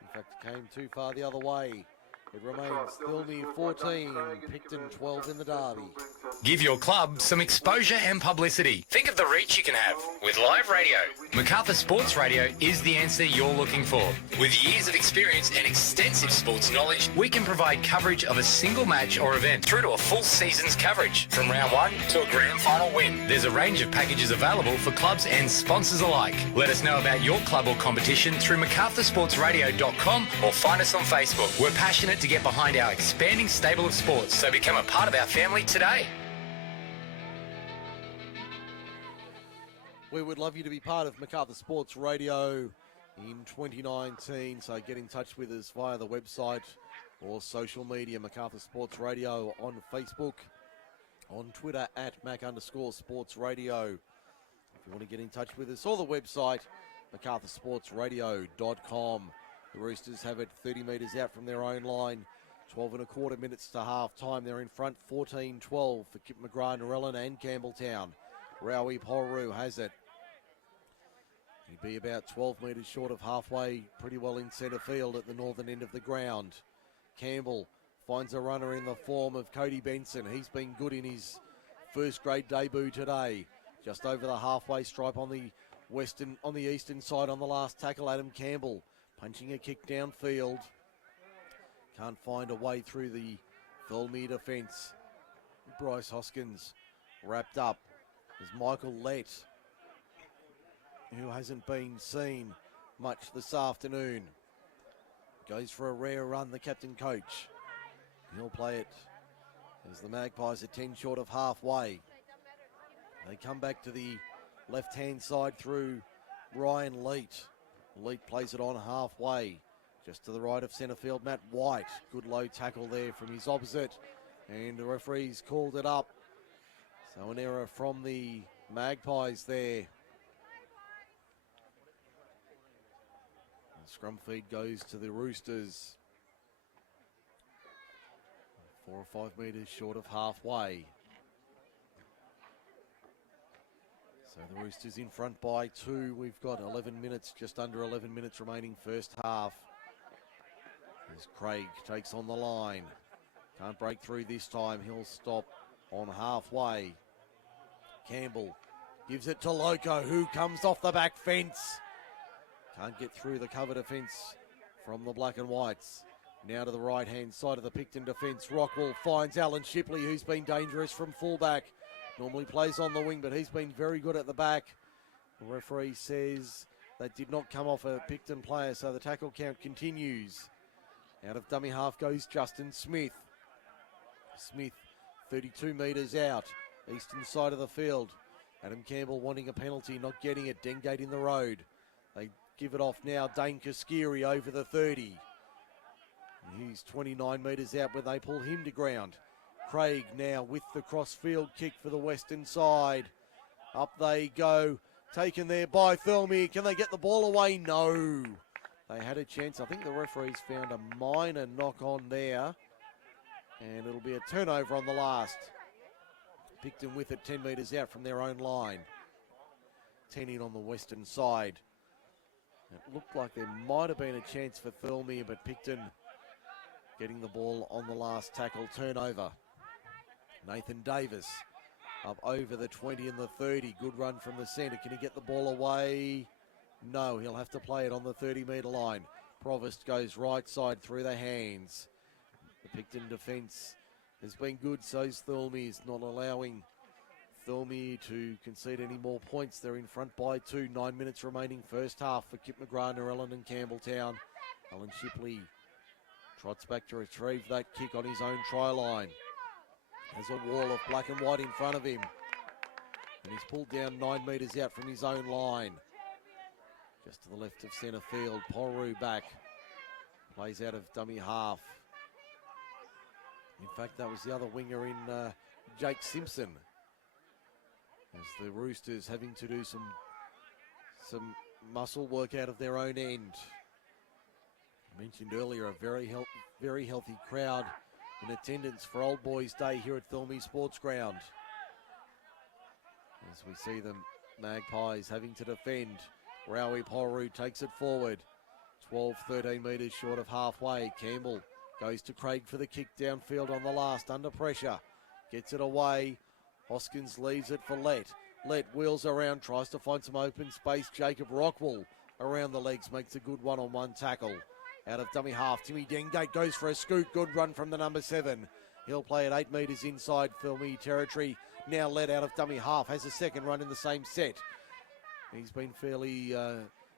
In fact, it came too far the other way. It remains Thirlmere 14, Picton 12 in the derby. Give your club some exposure and publicity. Think of the reach you can have with live radio. MacArthur Sports Radio is the answer you're looking for. With years of experience and extensive sports knowledge, we can provide coverage of a single match or event through to a full season's coverage. From round 1 to a grand final win, there's a range of packages available for clubs and sponsors alike. Let us know about your club or competition through macarthursportsradio.com or find us on Facebook. We're passionate to get behind our expanding stable of sports, so become a part of our family today. We would love you to be part of MacArthur Sports Radio in 2019, so get in touch with us via the website or social media, MacArthur Sports Radio on Facebook, on Twitter at Mac_Sports Radio. If you want to get in touch with us, or the website, macarthursportsradio.com. The Roosters have it 30 metres out from their own line. 12 and a quarter minutes to half time. They're in front 14-12 for Kip McGrath, Narellan and Campbelltown. Rowie Polru has it. He'd be about 12 metres short of halfway, pretty well in centre field at the northern end of the ground. Campbell finds a runner in the form of Cody Benson. He's been good in his first grade debut today. Just over the halfway stripe on the eastern side on the last tackle, Adam Campbell punching a kick downfield. Can't find a way through the Thirlmere defence. Bryce Hoskins wrapped up. There's Michael Lett, who hasn't been seen much this afternoon. Goes for a rare run, the captain coach. He'll play it as the Magpies are 10 short of halfway. They come back to the left-hand side through Ryan Leet. Leet plays it on halfway. Just to the right of centre field, Matt White. Good low tackle there from his opposite. And the referee's called it up. So an error from the Magpies there. And scrum feed goes to the Roosters. 4 or 5 metres short of halfway. So the Roosters in front by 2. We've got 11 minutes, just under 11 minutes remaining first half. As Craig takes on the line. Can't break through this time. He'll stop on halfway. Campbell gives it to Loco, who comes off the back fence. Can't get through the cover defence from the black and whites. Now to the right-hand side of the Picton defence. Rockwell finds Alan Shipley, who's been dangerous from fullback. Normally plays on the wing, but he's been very good at the back. The referee says that did not come off a Picton player, so the tackle count continues. Out of dummy half goes Justin Smith. Smith, 32 metres out, eastern side of the field. Adam Campbell wanting a penalty, not getting it. Dengate in the road. They give it off now. Dane Kaskiri over the 30. He's 29 metres out where they pull him to ground. Craig now with the cross-field kick for the western side. Up they go. Taken there by Thirlmere. Can they get the ball away? No. They had a chance. I think the referees found a minor knock on there. And it'll be a turnover on the last. Picton with it 10 metres out from their own line. 10 in on the western side. It looked like there might have been a chance for Thirlmere, but Picton getting the ball on the last tackle. Turnover. Nathan Davis up over the 20 and the 30. Good run from the centre. Can he get the ball away? No, he'll have to play it on the 30-metre line. Provost goes right side through the hands. The Picton defence has been good, so's Thirlmere's, not allowing Thirlmere to concede any more points. They're in front by 2. 9 minutes remaining first half for Kip McGrath, Narellan and Campbelltown. Alan Shipley trots back to retrieve that kick on his own try line. There's a wall of black and white in front of him. And he's pulled down 9 metres out from his own line. Just to the left of centre field. Polru back. Plays out of dummy half. In fact, that was the other winger in Jake Simpson. As the Roosters having to do some muscle work out of their own end. I mentioned earlier a very healthy crowd in attendance for Old Boys Day here at Thirlmere Sports Ground. As we see the Magpies having to defend. Rowie Polru takes it forward. 12-13 metres short of halfway. Campbell goes to Craig for the kick downfield on the last, under pressure. Gets it away. Hoskins leaves it for Let. Let wheels around, tries to find some open space. Jacob Rockwell around the legs, makes a good one-on-one tackle. Out of dummy half, Timmy Dengate goes for a scoot. Good run from the number 7. He'll play at 8 metres inside Thirlmere territory. Now Let out of dummy half, has a second run in the same set. He's been fairly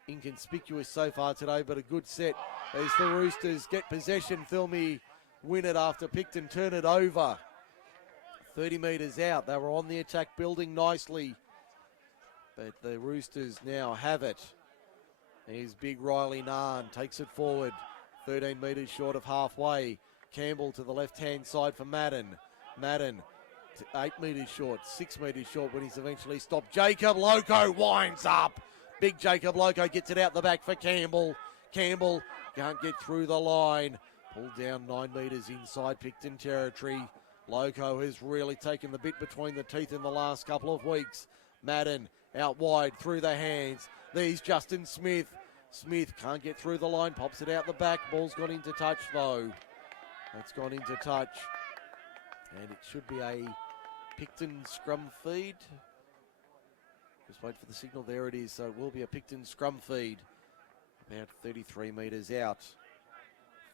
inconspicuous so far today, but a good set as the Roosters get possession. Thirlmere win it after Picton turn it over. 30 metres out. They were on the attack, building nicely. But the Roosters now have it. Here's big Riley Narn, takes it forward. 13 metres short of halfway. Campbell to the left-hand side for Madden. Madden, 8 metres short, 6 metres short when he's eventually stopped. Jacob Loco winds up. Big Jacob Loco gets it out the back for Campbell. Campbell can't get through the line. Pulled down 9 metres inside Picton territory. Loco has really taken the bit between the teeth in the last couple of weeks. Madden out wide through the hands. There's Justin Smith. Smith can't get through the line, pops it out the back. Ball's gone into touch though. That's gone into touch. And it should be a Picton scrum feed. Just wait for the signal. There it is. So it will be a Picton scrum feed. About 33 metres out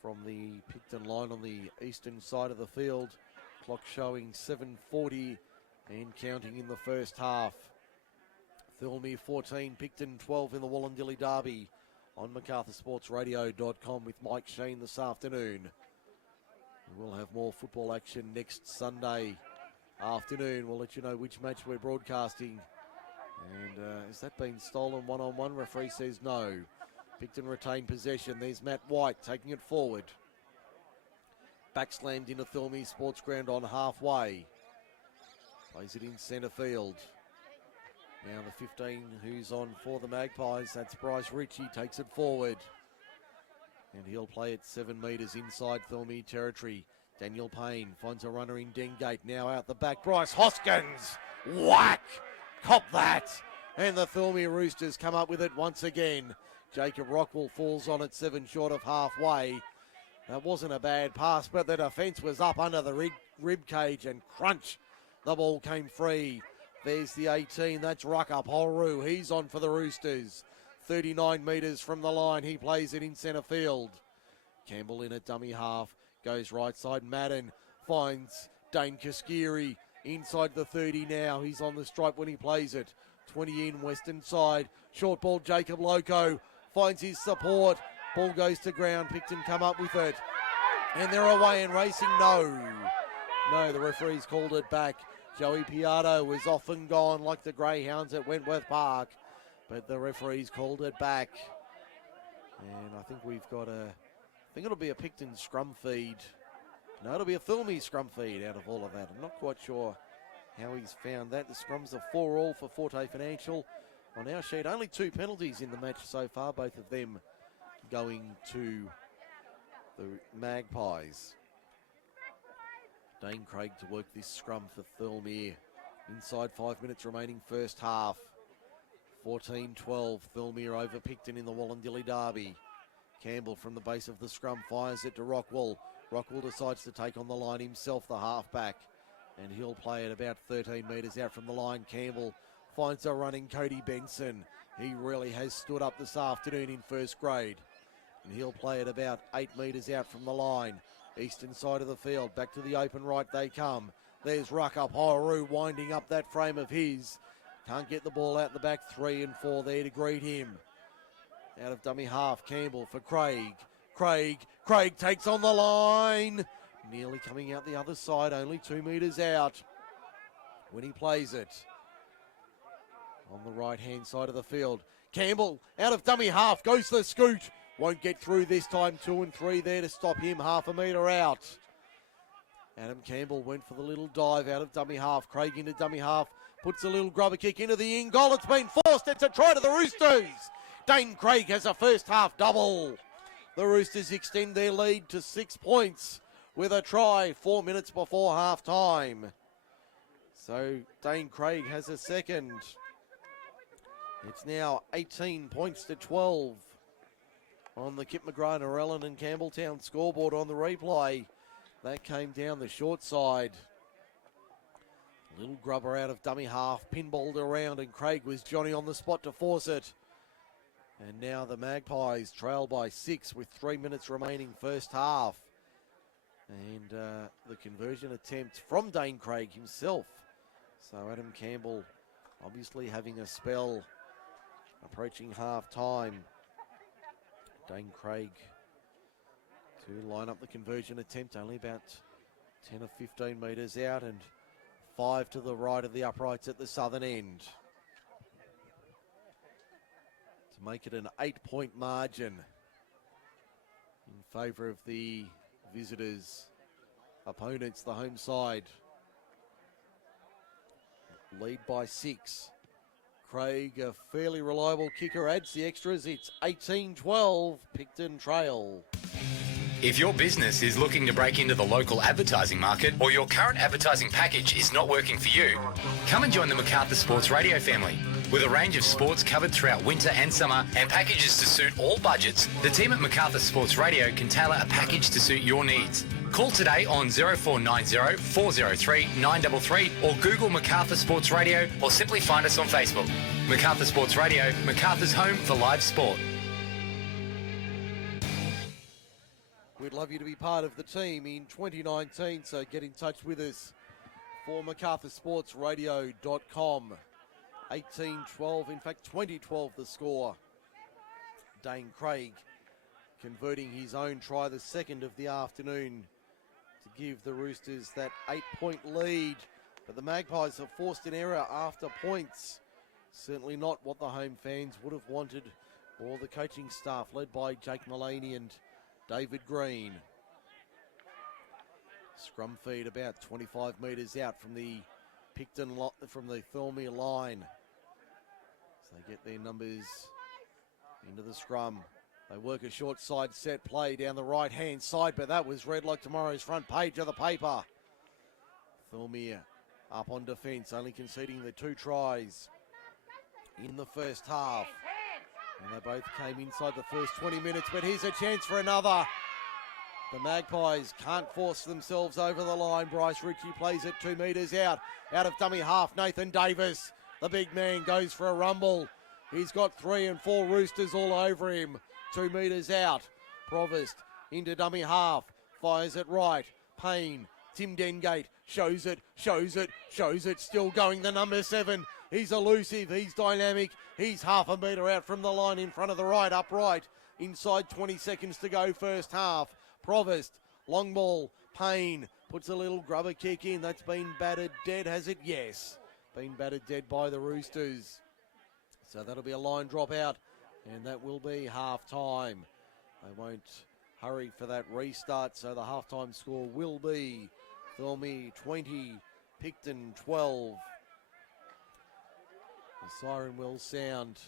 from the Picton line on the eastern side of the field. Clock showing 7:40 and counting in the first half. Thirlmere 14, Picton 12 in the Wollondilly Derby on MacArthurSportsRadio.com with Mike Sheen this afternoon. We'll have more football action next Sunday afternoon. We'll let you know which match we're broadcasting. And has that been stolen one-on-one? Referee says no. Picton retain possession. There's Matt White taking it forward. Backslammed into Thirlmere Sports Ground on halfway. Plays it in centre field. Now the 15 who's on for the Magpies, that's Bryce Ritchie, takes it forward. And he'll play it 7 metres inside Thirlmere territory. Daniel Payne finds a runner in Dengate, now out the back. Bryce Hoskins, whack! Cop that! And the Thirlmere Roosters come up with it once again. Jacob Rockwell falls on it 7 short of halfway. That wasn't a bad pass, but the defence was up under the rib cage and crunch. The ball came free. There's the 18, that's Rucker Polru. He's on for the Roosters. 39 metres from the line, he plays it in centre field. Campbell in at dummy half, goes right side. Madden finds Dane Kaskiri inside the 30 now. He's on the stripe when he plays it. 20 in, western side. Short ball, Jacob Loco finds his support. Ball goes to ground, Picton come up with it. And they're away and racing, no, the referee's called it back. Joey Piatto was off and gone like the Greyhounds at Wentworth Park. But the referee's called it back. And I think we've got I think it'll be a Picton scrum feed. No, it'll be a Thirlmere scrum feed out of all of that. I'm not quite sure how he's found that. The scrums are 4-all for Forte Financial. On our sheet, only 2 penalties in the match so far, both of them going to the Magpies. Dane Craig to work this scrum for Thirlmere. Inside 5 minutes remaining first half. 14-12, Thirlmere over Picton in the Wollondilly Derby. Campbell from the base of the scrum fires it to Rockwell. Rockwell decides to take on the line himself, the halfback. And he'll play it about 13 metres out from the line. Campbell finds a running Cody Benson. He really has stood up this afternoon in first grade. And he'll play it about 8 metres out from the line. Eastern side of the field, back to the open right they come. There's Rucker Polru winding up that frame of his. Can't get the ball out the back. 3 and 4 there to greet him. Out of dummy half, Campbell for Craig. Craig takes on the line. Nearly coming out the other side, only 2 metres out when he plays it. On the right-hand side of the field. Campbell out of dummy half, goes the scoot. Won't get through this time. 2 and 3 there to stop him, half a metre out. Adam Campbell went for the little dive out of dummy half. Craig into dummy half. Puts a little grubber kick into the in goal. It's been forced. It's a try to the Roosters. Dane Craig has a first half double. The Roosters extend their lead to 6 points with a try 4 minutes before half time. So Dane Craig has a second. It's now 18 points to 12 on the Kip McGrath, Narellan and Campbelltown scoreboard on the replay. That came down the short side. Little grubber out of dummy half, pinballed around, and Craig was Johnny on the spot to force it. And now the Magpies trail by 6 with 3 minutes remaining first half. And the conversion attempt from Dane Craig himself. So Adam Campbell obviously having a spell approaching half time. Dane Craig to line up the conversion attempt, only about 10 or 15 metres out, and 5 to the right of the uprights at the southern end. To make it an 8-point margin in favour of the visitors' opponents, the home side. Lead by 6. Craig, a fairly reliable kicker, adds the extras. It's 18-12, Picton trail. If your business is looking to break into the local advertising market or your current advertising package is not working for you, come and join the MacArthur Sports Radio family. With a range of sports covered throughout winter and summer and packages to suit all budgets, the team at MacArthur Sports Radio can tailor a package to suit your needs. Call today on 0490 403 933 or Google MacArthur Sports Radio or simply find us on Facebook. MacArthur Sports Radio, MacArthur's home for live sport. We'd love you to be part of the team in 2019, so get in touch with us for MacArthurSportsRadio.com. 18-12, in fact 20-12 the score. Dane Craig converting his own try, the second of the afternoon, to give the Roosters that 8-point lead. But the Magpies have forced an error after points. Certainly not what the home fans would have wanted, or the coaching staff led by Jake Mullaney and David Green. Scrum feed about 25 metres out from the Picton from the Thirlmere line. So they get their numbers into the scrum. They work a short side set play down the right-hand side, but that was read like tomorrow's front page of the paper. Thirlmere up on defence, only conceding the 2 tries in the first half. And they both came inside the first 20 minutes, but here's a chance for another. The Magpies can't force themselves over the line. Bryce Ritchie plays it 2 metres out of dummy half. Nathan Davis, the big man, goes for a rumble. He's got 3 and 4 Roosters all over him. 2 metres out. Provost into dummy half, fires it right. Payne, Tim Dengate, shows it, still going, the number 7. He's elusive, he's dynamic, he's half a metre out from the line in front of the right upright. Inside 20 seconds to go first half. Provost, long ball, Payne puts a little grubber kick in. That's been battered dead, has it? Yes. Been battered dead by the Roosters. So that'll be a line drop out, and that will be half time. They won't hurry for that restart, so the half-time score will be Thirlmere 20, Picton 12. The siren will sound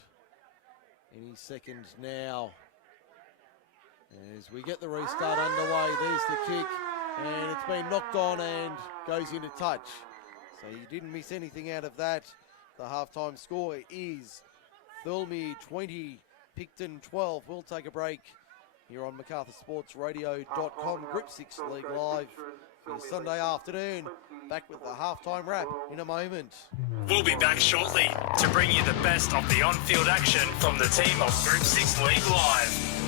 any second now as we get the restart underway. There's the kick, and it's been knocked on and goes into touch. So you didn't miss anything out of that. The halftime score is Thirlmere 20, Picton 12. We'll take a break here on MacArthurSportsRadio.com. Group 6 League Live for Sunday afternoon. Back with the halftime wrap in a moment. We'll be back shortly to bring you the best of the on-field action from the team of Group 6 League Live.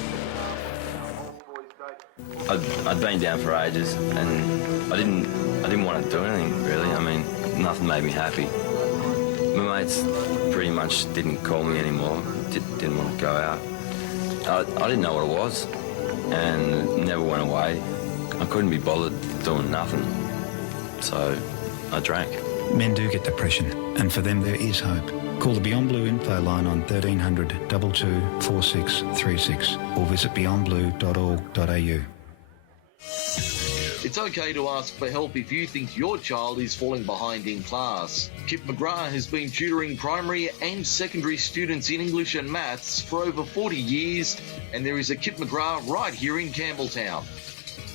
I'd been down for ages, and I didn't want to do anything really. I mean, nothing made me happy. My mates pretty much didn't call me anymore. Didn't want to go out. I didn't know what it was, and it never went away. I couldn't be bothered doing nothing, so I drank. Men do get depression, and for them there is hope. Call the Beyond Blue info line on 1300 22 4636 or visit beyondblue.org.au. It's okay to ask for help if you think your child is falling behind in class. Kip McGrath has been tutoring primary and secondary students in English and maths for over 40 years, and there is a Kip McGrath right here in Campbelltown.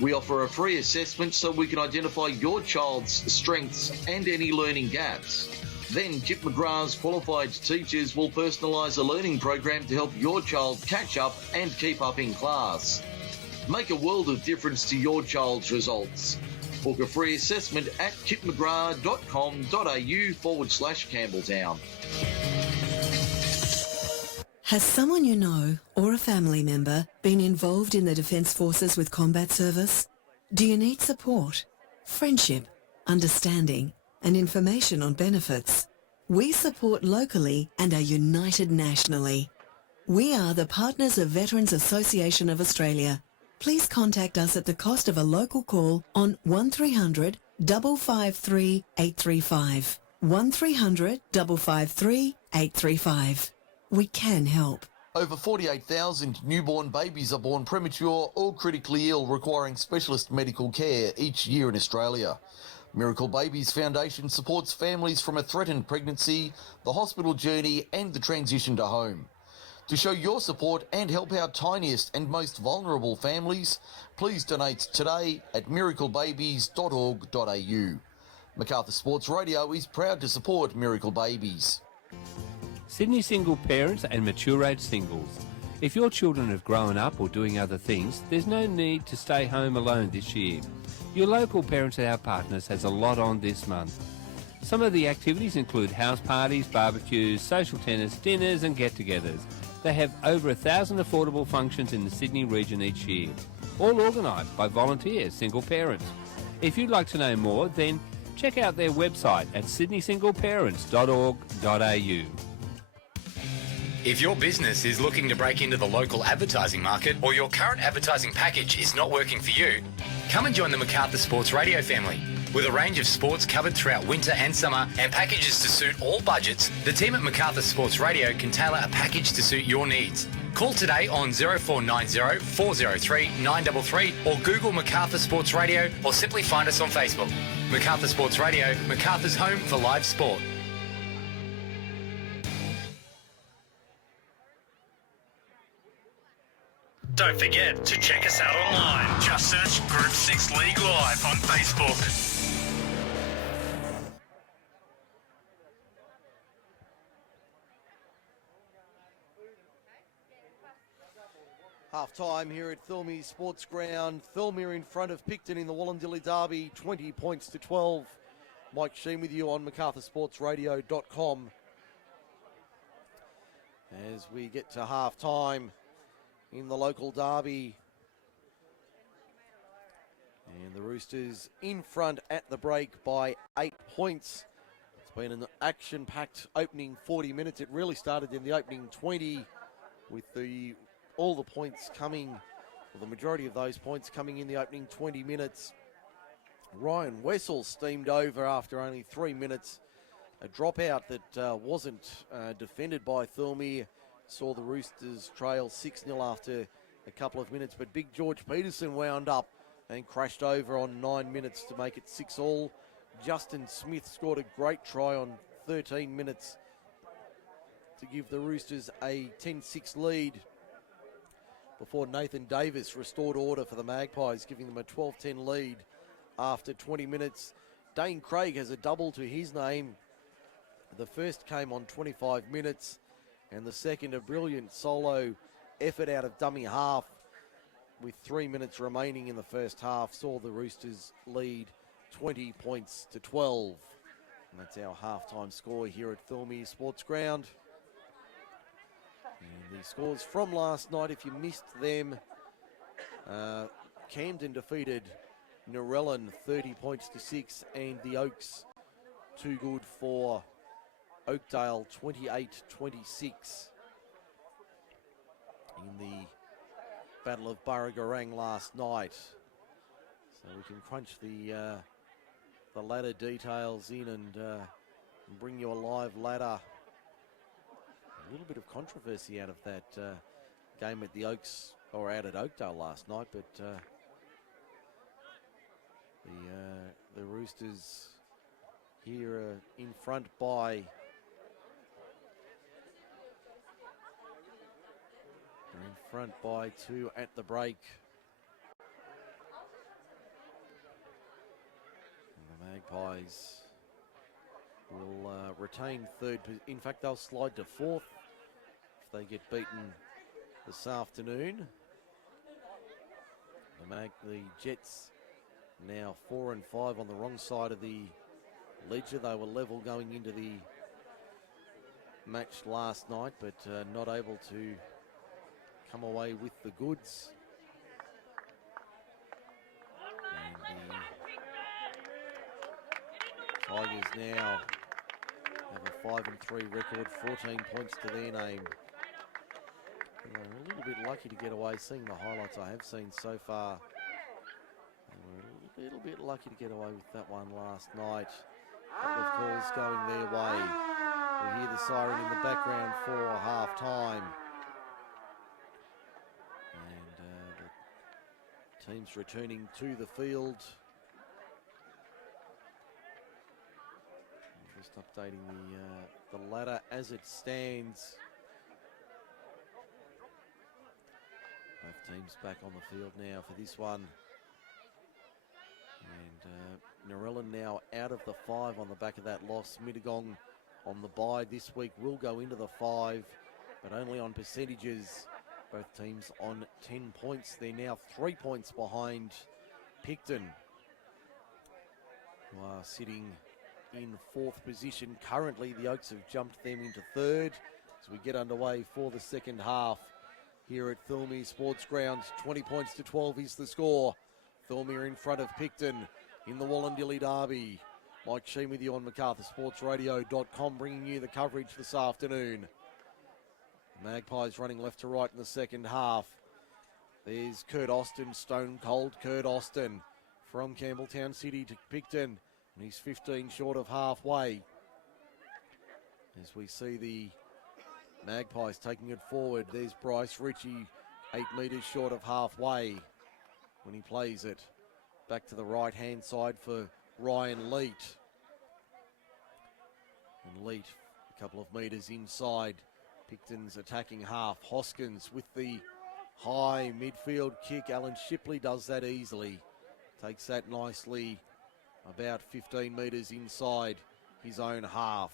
We offer a free assessment so we can identify your child's strengths and any learning gaps. Then Kip McGrath's qualified teachers will personalise a learning program to help your child catch up and keep up in class. Make a world of difference to your child's results. Book a free assessment at kipmcgrath.com.au/Campbelltown. Has someone you know or a family member been involved in the Defence Forces with combat service? Do you need support, friendship, understanding and information on benefits? We support locally and are united nationally. We are the partners of Veterans Association of Australia. Please contact us at the cost of a local call on 1300 553 835. 1300 553 835. We can help. Over 48,000 newborn babies are born premature or critically ill, requiring specialist medical care each year in Australia. Miracle Babies Foundation supports families from a threatened pregnancy, the hospital journey and the transition to home. To show your support and help our tiniest and most vulnerable families, please donate today at miraclebabies.org.au. Macarthur Sports Radio is proud to support Miracle Babies. Sydney single parents and mature age singles. If your children have grown up or doing other things, there's no need to stay home alone this year. Your local Parents Our Partners has a lot on this month. Some of the activities include house parties, barbecues, social tennis, dinners and get-togethers. They have over 1,000 affordable functions in the Sydney region each year, all organised by volunteers, single parents. If you'd like to know more, then check out their website at sydneysingleparents.org.au. If your business is looking to break into the local advertising market or your current advertising package is not working for you, come and join the Macarthur Sports Radio family. With a range of sports covered throughout winter and summer and packages to suit all budgets, the team at Macarthur Sports Radio can tailor a package to suit your needs. Call today on 0490 403 933 or Google Macarthur Sports Radio or simply find us on Facebook. Macarthur Sports Radio, Macarthur's home for live sport. Don't forget to check us out online. Just search Group 6 League Live on Facebook. Half time here at Thirlmere Sports Ground. Thirlmere in front of Picton in the Wollondilly Derby, 20 points to 12. Mike Sheen with you on MacArthurSportsRadio.com. As we get to half time in the local derby. And the Roosters in front at the break by 8 points. It's been an action-packed opening 40 minutes. It really started in the opening 20 with all the points coming, or the majority of those points coming in the opening 20 minutes. Ryan Wessel steamed over after only 3 minutes. A dropout that wasn't defended by Thirlmere. Saw the Roosters trail 6-0 after a couple of minutes, but big George Peterson wound up and crashed over on 9 minutes to make it 6-all. Justin Smith scored a great try on 13 minutes to give the Roosters a 10-6 lead before Nathan Davis restored order for the Magpies, giving them a 12-10 lead after 20 minutes. Dane Craig has a double to his name. The first came on 25 minutes, and the second a brilliant solo effort out of dummy half with 3 minutes remaining in the first half saw the Roosters lead 20 points to 12. And that's our halftime score here at Thirlmere Sports Ground. And the scores from last night, if you missed them, Camden defeated Narellan 30 points to 6, and the Oaks too good for Oakdale 28-26 in the Battle of Burragarang last night. So we can crunch the ladder details in and bring you a live ladder. A little bit of controversy out of that game at the Oaks, or out at Oakdale last night, but Roosters here in front by... They're in front by 2 at the break. And the Magpies will retain third. In fact, they'll slide to fourth if they get beaten this afternoon. The Jets now 4 and 5 on the wrong side of the ledger. They were level going into the match last night, but not able to come away with the goods. And the Tigers now have a 5 and 3 record, 14 points to their name. And they're a little bit lucky to get away. Seeing the highlights I have seen so far, they were a little bit lucky to get away with that one last night. A couple of calls going their way. We hear the siren in the background for half time. And the teams returning to the field. Just updating the ladder as it stands. Both teams back on the field now for this one. And Narellan now out of the 5 on the back of that loss. Mittagong on the bye this week will go into the 5, but only on percentages. Both teams on 10 points. They're now 3 points behind Picton, who are sitting in 4th position. Currently, the Oaks have jumped them into 3rd as we get underway for the second half here at Thirlmere Sports Ground. 20 points to 12 is the score. Thirlmere in front of Picton in the Wollondilly Derby. Mike Sheen with you on MacArthurSportsRadio.com, bringing you the coverage this afternoon. Magpies running left to right in the second half. There's Kurt Austin, stone cold Kurt Austin from Campbelltown City to Picton. And he's 15 short of halfway. As we see the Magpies taking it forward. There's Bryce Ritchie, 8 metres short of halfway when he plays it. Back to the right-hand side for Ryan Leet. And Leet, a couple of metres inside. Picton's attacking half. Hoskins with the high midfield kick. Alan Shipley does that easily. Takes that nicely about 15 metres inside his own half.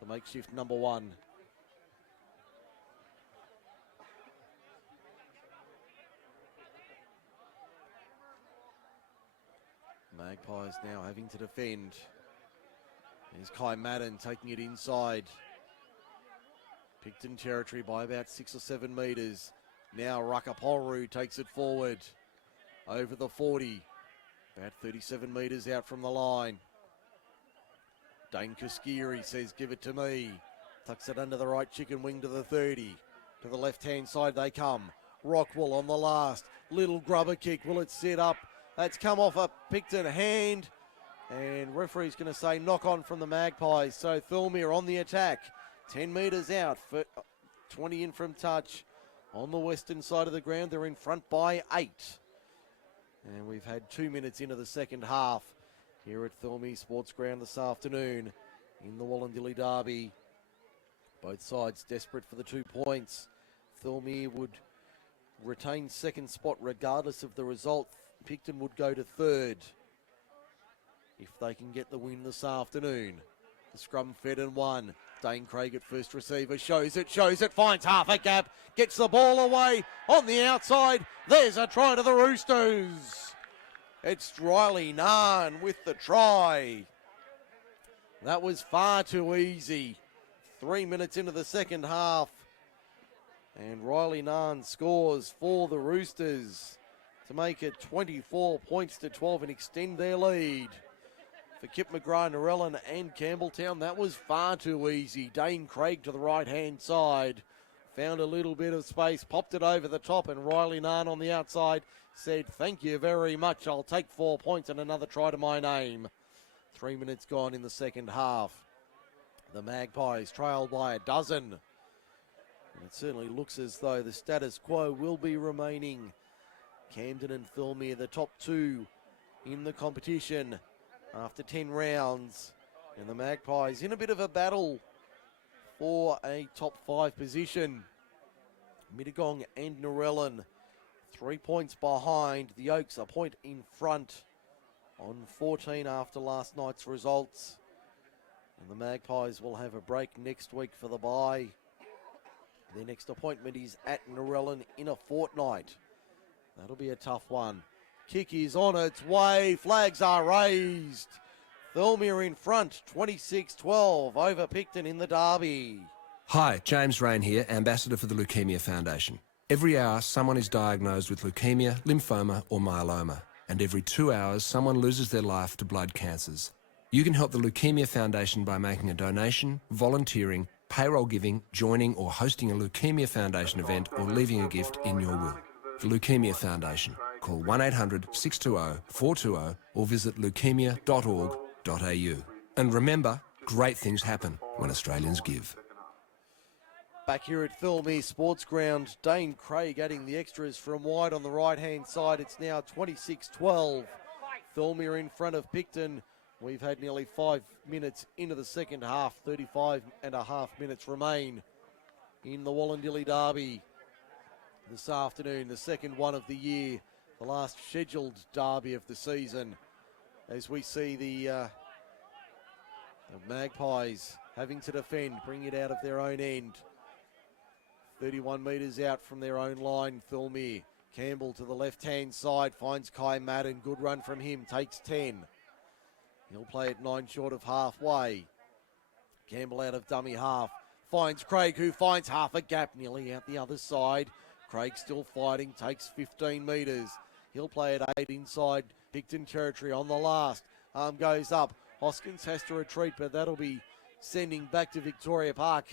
The makeshift number 1. Magpies now having to defend. There's Kai Madden taking it inside. Picton territory by about 6 or 7 metres. Now Rakaporu takes it forward over the 40. About 37 metres out from the line. Dane Kuskiri says, give it to me. Tucks it under the right chicken wing to the 30. To the left-hand side they come. Rockwell on the last. Little grubber kick. Will it set up? That's come off a Picton hand. And referee's going to say knock on from the Magpies. So Thirlmere on the attack. 10 metres out. 20 in from touch. On the western side of the ground, they're in front by 8. And we've had 2 minutes into the second half here at Thirlmere Sports Ground this afternoon in the Wollondilly Derby. Both sides desperate for the 2 points. Thirlmere would retain second spot regardless of the result. Picton would go to 3rd if they can get the win this afternoon. The scrum fed and won. Dane Craig at first receiver, shows it, finds half a gap, gets the ball away on the outside. There's a try to the Roosters. It's Riley Nahn with the try. That was far too easy. 3 minutes into the second half. And Riley Nahn scores for the Roosters to make it 24 points to 12 and extend their lead. For Kip McGrath, Narellan and Campbelltown, that was far too easy. Dane Craig to the right-hand side. Found a little bit of space, popped it over the top, and Riley Nahn on the outside said, thank you very much. I'll take 4 points and another try to my name. 3 minutes gone in the second half. The Magpies trailed by a dozen. And it certainly looks as though the status quo will be remaining. Camden and Thirlmere, the top 2 in the competition, after 10 rounds. And the Magpies in a bit of a battle for a top 5 position. Mittagong and Narellan 3 points behind. The Oaks a point in front on 14 after last night's results. And the Magpies will have a break next week for the bye. Their next appointment is at Narellan in a fortnight. That'll be a tough one. Kick is on its way. Flags are raised. Thirlmere in front, 26-12 over Picton in the derby. Hi, James Rain here, Ambassador for the Leukemia Foundation. Every hour, someone is diagnosed with leukemia, lymphoma or myeloma. And every 2 hours, someone loses their life to blood cancers. You can help the Leukemia Foundation by making a donation, volunteering, payroll giving, joining or hosting a Leukemia Foundation event or leaving a gift in your will. The Leukemia Foundation. Call 1-800-620-420 or visit leukemia.org.au. And remember, great things happen when Australians give. Back here at Thirlmere Sports Ground, Dane Craig adding the extras from wide on the right-hand side. It's now 26-12. Thirlmere in front of Picton. We've had nearly 5 minutes into the second half. 35 and a half minutes remain in the Wallandilly derby this afternoon. The second one of the year. The last scheduled derby of the season. As we see the Magpies having to defend, bring it out of their own end. 31 metres out from their own line, Thirlmere. Campbell to the left-hand side, finds Kai Madden. Good run from him, takes 10. He'll play it 9 short of halfway. Campbell out of dummy half. Finds Craig, who finds half a gap nearly out the other side. Craig still fighting, takes 15 metres. He'll play at 8 inside Picton territory on the last. Arm goes up. Hoskins has to retreat, but that'll be sending back to Victoria Park.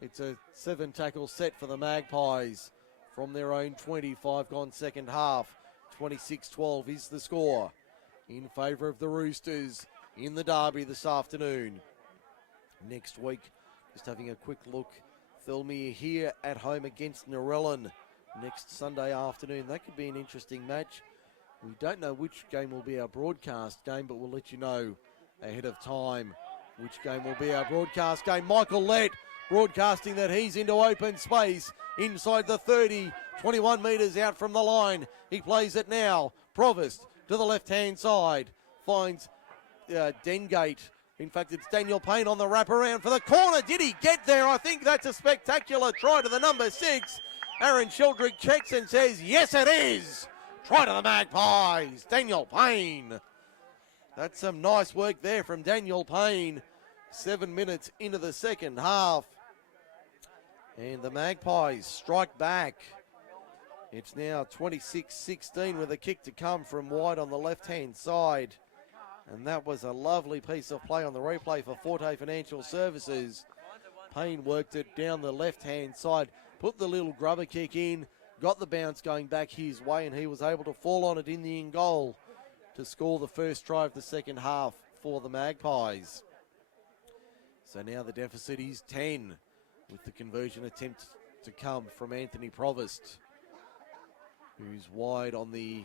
It's a 7-tackle set for the Magpies from their own 25 gone second half. 26-12 is the score in favour of the Roosters in the derby this afternoon. Next week, just having a quick look, Thirlmere here at home against Narellan next Sunday afternoon. That could be an interesting match. We don't know which game will be our broadcast game, but we'll let you know ahead of time which game will be our broadcast game. Michael Lett broadcasting that he's into open space inside the 30, 21 metres out from the line. He plays it now. Provost to the left-hand side. Finds Dengate. In fact, it's Daniel Payne on the wraparound for the corner. Did he get there? I think that's a spectacular try to the number 6. Aaron Sheldrick checks and says, yes, it is. Try to the Magpies. Daniel Payne. That's some nice work there from Daniel Payne. 7 minutes into the second half. And the Magpies strike back. It's now 26-16 with a kick to come from wide on the left-hand side. And that was a lovely piece of play on the replay for Forte Financial Services. Payne worked it down the left-hand side, put the little grubber kick in, got the bounce going back his way, and he was able to fall on it in the in-goal to score the first try of the second half for the Magpies. So now the deficit is 10 with the conversion attempt to come from Anthony Provost, who's wide on the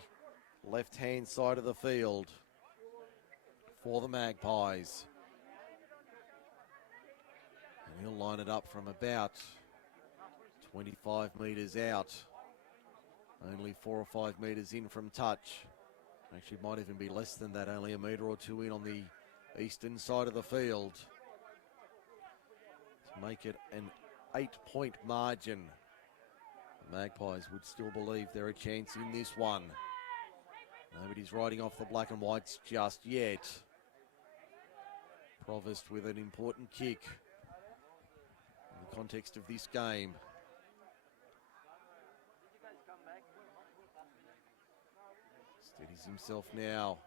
left-hand side of the field for the Magpies. And he'll line it up from about 25 metres out. Only 4 or 5 metres in from touch. Actually, might even be less than that, only a metre or two in on the eastern side of the field. To make it an 8-point margin. The Magpies would still believe they're a chance in this one. Nobody's riding off the black and whites just yet. Provost with an important kick in the context of this game. Steadies himself now.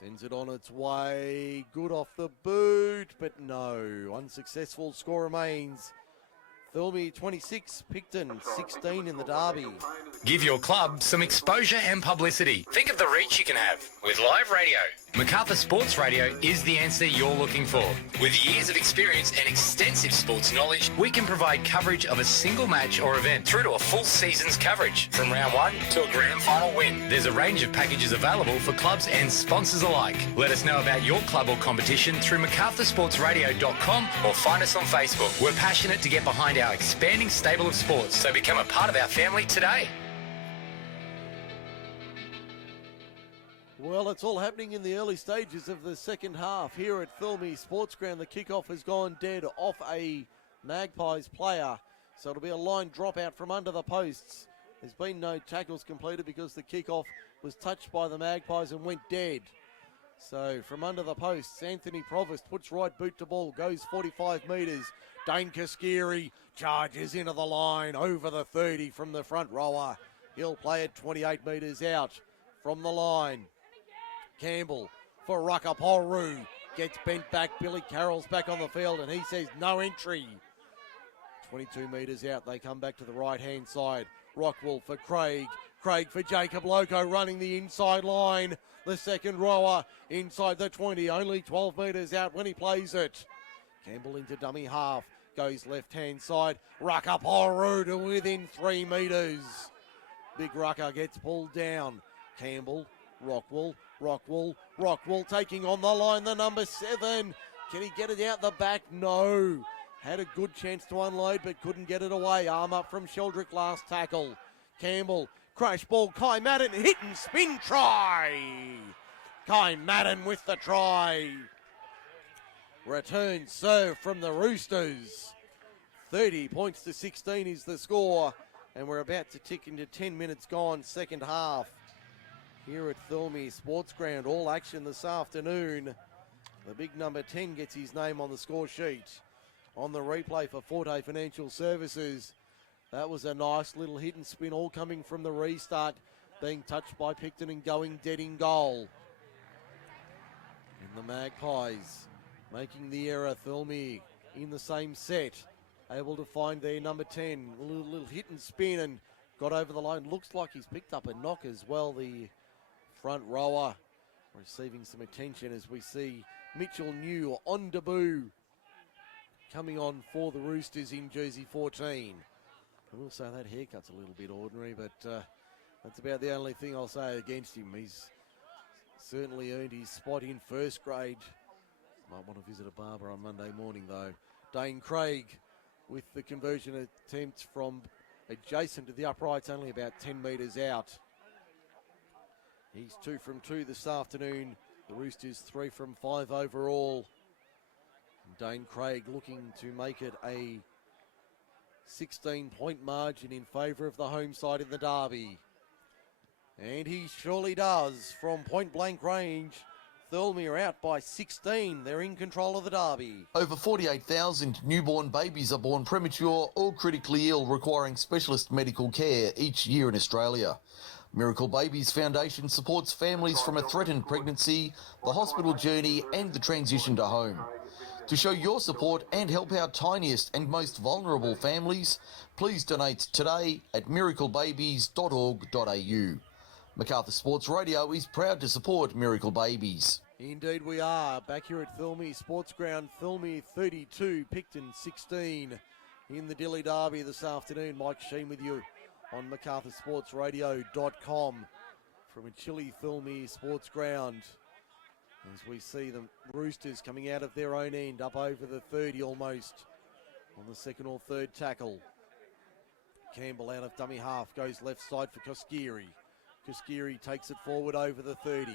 Sends it on its way. Good off the boot, but no. Unsuccessful. Score remains Thirlmere 26, Picton 16 in the derby. Give your club some exposure and publicity. Think of the reach you can have with live radio. MacArthur Sports Radio is the answer you're looking for. With years of experience and extensive sports knowledge, we can provide coverage of a single match or event through to a full season's coverage, from round one to a grand final win. There's a range of packages available for clubs and sponsors alike. Let us know about your club or competition through macarthursportsradio.com or find us on Facebook. We're passionate to get behind our expanding stable of sports, so become a part of our family today. Well, it's all happening in the early stages of the second half here at Thirlmere Sports Ground. The kickoff has gone dead off a Magpies player, so it'll be a line drop out from under the posts. There's been no tackles completed because the kickoff was touched by the Magpies and went dead. So from under the posts, Anthony Provost puts right boot to ball, goes 45 metres. Dane Kaskiri charges into the line over the 30 from the front rower. He'll play it 28 metres out from the line. Campbell for Ruckaporu. Gets bent back. Billy Carroll's back on the field and he says no entry. 22 metres out. They come back to the right-hand side. Rockwell for Craig. Craig for Jacob Loco running the inside line. The second rower inside the 20. Only 12 metres out when he plays it. Campbell into dummy half. Goes left-hand side. Ruckaporu to within 3 metres. Big Rucker gets pulled down. Campbell, Rockwell taking on the line, the number 7. Can he get it out the back? No. Had a good chance to unload, but couldn't get it away. Arm up from Sheldrick last tackle. Campbell, crash ball, Kai Madden, hit and spin, try. Kai Madden with the try. Return serve from the Roosters. 30 points to 16 is the score, and we're about to tick into 10 minutes gone, second half. Here at Thirlmere Sports Ground, all action this afternoon. The big number 10 gets his name on the score sheet. On the replay for Forte Financial Services, that was a nice little hit and spin, all coming from the restart, being touched by Picton and going dead in goal. And the Magpies making the error. Thirlmere in the same set, able to find their number 10. A little hit and spin and got over the line. Looks like he's picked up a knock as well. The front rower receiving some attention as we see Mitchell New on debut coming on for the Roosters in jersey 14. I will say that haircut's a little bit ordinary, but that's about the only thing I'll say against him. He's certainly earned his spot in first grade. Might want to visit a barber on Monday morning though. Dane Craig with the conversion attempt from adjacent to the uprights, only about 10 metres out. He's 2 from 2 this afternoon. The Roosters 3 from 5 overall. And Dane Craig looking to make it a 16-point margin in favour of the home side in the derby. And he surely does from point-blank range. Thirlmere out by 16. They're in control of the derby. Over 48,000 newborn babies are born premature or critically ill, requiring specialist medical care each year in Australia. Miracle Babies Foundation supports families from a threatened pregnancy, the hospital journey and the transition to home. To show your support and help our tiniest and most vulnerable families, please donate today at miraclebabies.org.au. MacArthur Sports Radio is proud to support Miracle Babies. Indeed we are. Back here at Thirlmere Sports Ground, Thirlmere 32, Picton 16 in the Dilly Derby this afternoon. Mike Sheen with you on MacArthurSportsRadio.com from a chilly Thirlmere Sports Ground. As we see the Roosters coming out of their own end, up over the 30 almost on the second or third tackle. Campbell out of dummy half, goes left side for Koskiri. Koskiri takes it forward over the 30.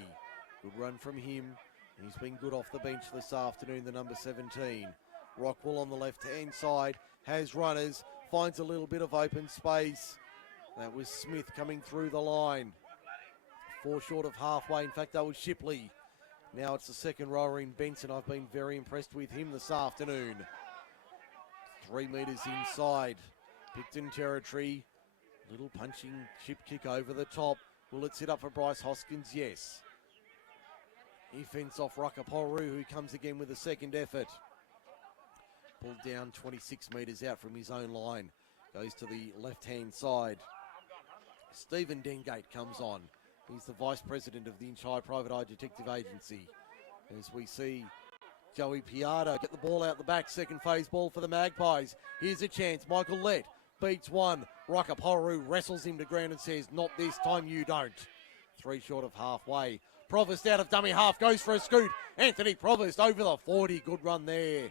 Good run from him. He's been good off the bench this afternoon, the number 17. Rockwell on the left-hand side, has runners, finds a little bit of open space. That was Smith coming through the line. 4 short of halfway. In fact, that was Shipley. Now it's the second rower in Benson. I've been very impressed with him this afternoon. 3 metres inside. Picton territory. Little punching chip kick over the top. Will it sit up for Bryce Hoskins? Yes. He fends off Ruckaporu, who comes again with a second effort. Pulled down 26 metres out from his own line. Goes to the left-hand side. Stephen Dengate comes on. He's the Vice President of the Inch Private Eye Detective Agency. As we see Joey Piatto get the ball out the back, second phase ball for the Magpies. Here's a chance, Michael Lett beats one. Rakaporu wrestles him to ground and says, not this time, you don't. 3 short of halfway. Provost out of dummy half, goes for a scoot. Anthony Provost over the 40. Good run there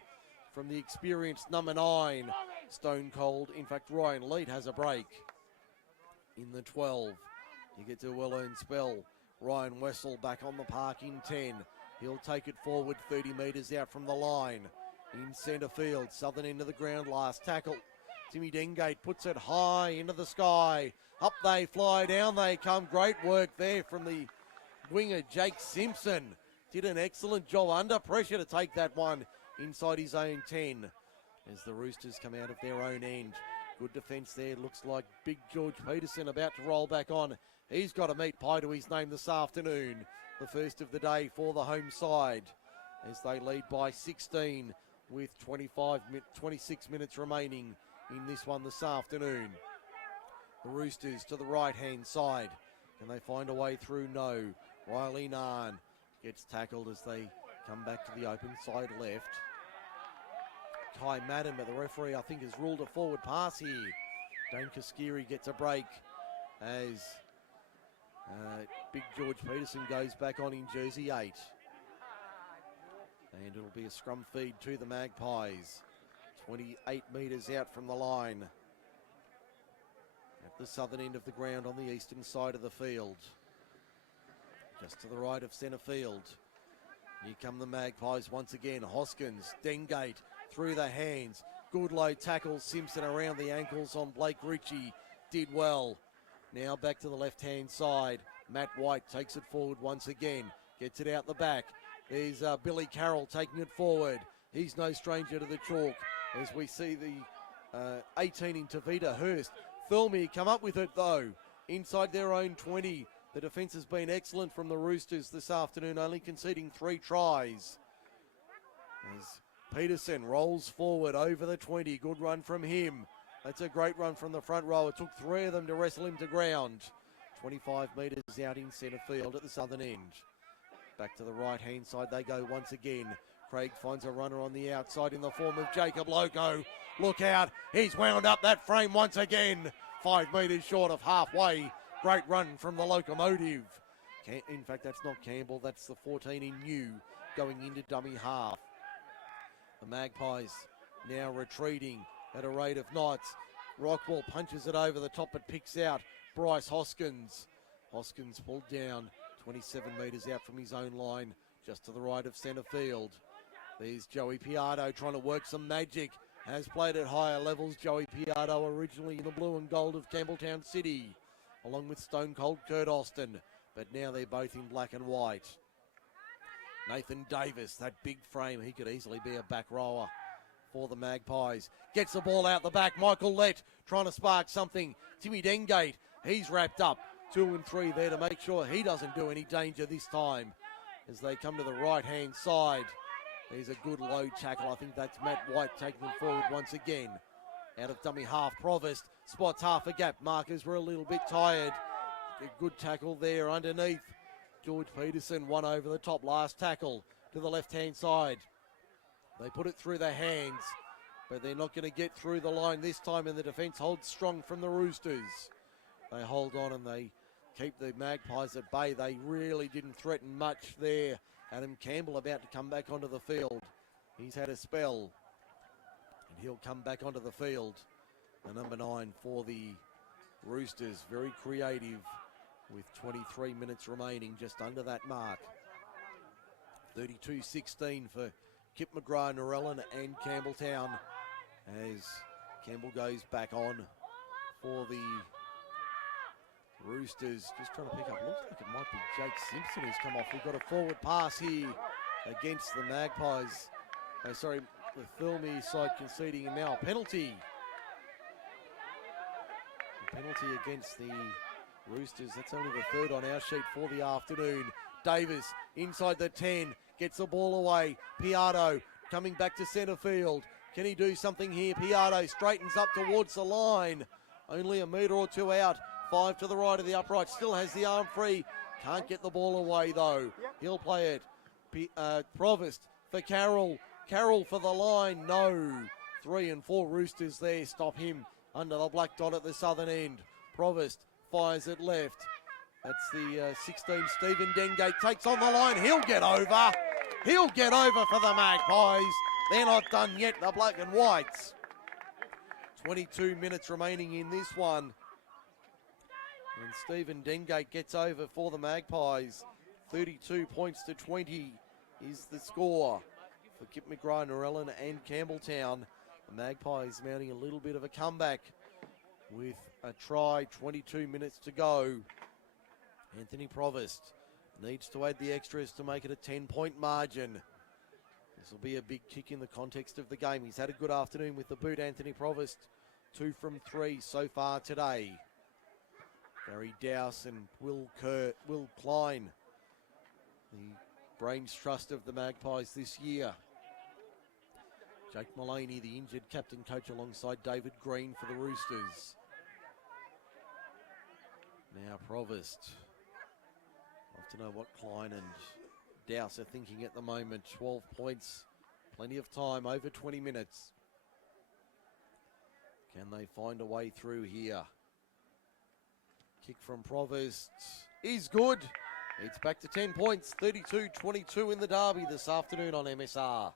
from the experienced number 9. Stone Cold. In fact, Ryan Lead has a break in the 12. He gets a well-earned spell. Ryan Wessel back on the park in 10. He'll take it forward 30 metres out from the line. In centre field, southern end of the ground, last tackle. Timmy Dengate puts it high into the sky. Up they fly, down they come. Great work there from the winger, Jake Simpson. Did an excellent job under pressure to take that one inside his own 10. As the Roosters come out of their own end. Good defence there. Looks like Big George Peterson about to roll back on. He's got to meet pie to his name this afternoon. The first of the day for the home side. As they lead by 16 with 26 minutes remaining in this one this afternoon. The Roosters to the right-hand side. Can they find a way through? No. Riley Narn gets tackled as they come back to the open side left. Ty Madden, but the referee, I think, has ruled a forward pass here. Dane Kaskiri gets a break as Big George Peterson goes back on in jersey 8. And it'll be a scrum feed to the Magpies. 28 metres out from the line. At the southern end of the ground on the eastern side of the field. Just to the right of centre field. Here come the Magpies once again. Hoskins, Dengate through the hands. Good low tackle. Simpson around the ankles on Blake Ritchie. Did well. Now back to the left-hand side. Matt White takes it forward once again. Gets it out the back. There's Billy Carroll taking it forward. He's no stranger to the chalk. As we see the 18 in Tavita Hurst. Thirlmere come up with it though. Inside their own 20. The defence has been excellent from the Roosters this afternoon, only conceding 3 tries. As Peterson rolls forward over the 20. Good run from him. That's a great run from the front row. It took 3 of them to wrestle him to ground. 25 metres out in centre field at the southern end. Back to the right-hand side they go once again. Craig finds a runner on the outside in the form of Jacob Loco. Look out. He's wound up that frame once again. 5 metres short of halfway. Great run from the locomotive. In fact, that's not Campbell. That's the 14 in New going into dummy half. The Magpies now retreating at a rate of knots. Rockwell punches it over the top but picks out Bryce Hoskins. Hoskins pulled down 27 metres out from his own line, just to the right of centre field. There's Joey Piatto trying to work some magic. Has played at higher levels. Joey Piatto originally in the blue and gold of Campbelltown City, along with Stone Cold Kurt Austin. But now they're both in black and white. Nathan Davis, that big frame, he could easily be a back rower for the Magpies. Gets the ball out the back. Michael Lett trying to spark something. Timmy Dengate, he's wrapped up. 2 and 3 there to make sure he doesn't do any danger this time. As they come to the right-hand side. There's a good low tackle. I think that's Matt White taking them forward once again. Out of dummy half, Provost spots half a gap. Markers were a little bit tired. A good tackle there underneath. George Peterson, one over the top. Last tackle to the left-hand side. They put it through their hands, but they're not going to get through the line this time, and the defence holds strong from the Roosters. They hold on and they keep the Magpies at bay. They really didn't threaten much there. Adam Campbell about to come back onto the field. He's had a spell, and he'll come back onto the field. The number 9 for the Roosters, very creative with 23 minutes remaining, just under that mark. 32-16 for Kip McGrath, Narellan and Campbelltown as Campbell goes back on for the Roosters. Just trying to pick up, looks like it might be Jake Simpson who's come off. We've got a forward pass here against the Magpies. The Thirlmere side conceding, and now a penalty. A penalty against the Roosters. That's only the 3rd on our sheet for the afternoon. Davis inside the 10, gets the ball away. Piatto coming back to centre field. Can he do something here? Piatto straightens up towards the line. Only a metre or 2 out 5 to the right of the upright. Still has the arm free. Can't get the ball away, though. He'll play it. Provost for Carroll. Carroll for the line. No. 3 and 4 Roosters there. Stop him under the black dot at the southern end. Provost fires it left. That's the 16, Stephen Dengate takes on the line. He'll get over. He'll get over for the Magpies. They're not done yet, the black and whites. 22 minutes remaining in this one. And Stephen Dengate gets over for the Magpies. 32 points to 20 is the score for Kip McGrath, Norellan and Campbelltown. The Magpies mounting a little bit of a comeback with a try, 22 minutes to go. Anthony Provost needs to add the extras to make it a 10-point margin. This will be a big kick in the context of the game. He's had a good afternoon with the boot, Anthony Provost. 2 from 3 so far today. Barry Dowse and Will Klein, the brains trust of the Magpies this year. Jake Mullaney, the injured captain coach, alongside David Green for the Roosters. Now Provost. Love to know what Klein and Dowse are thinking at the moment. 12 points, plenty of time, over 20 minutes. Can they find a way through here? Kick from Provost is good. It's back to 10 points, 32-22 in the derby this afternoon on MSR.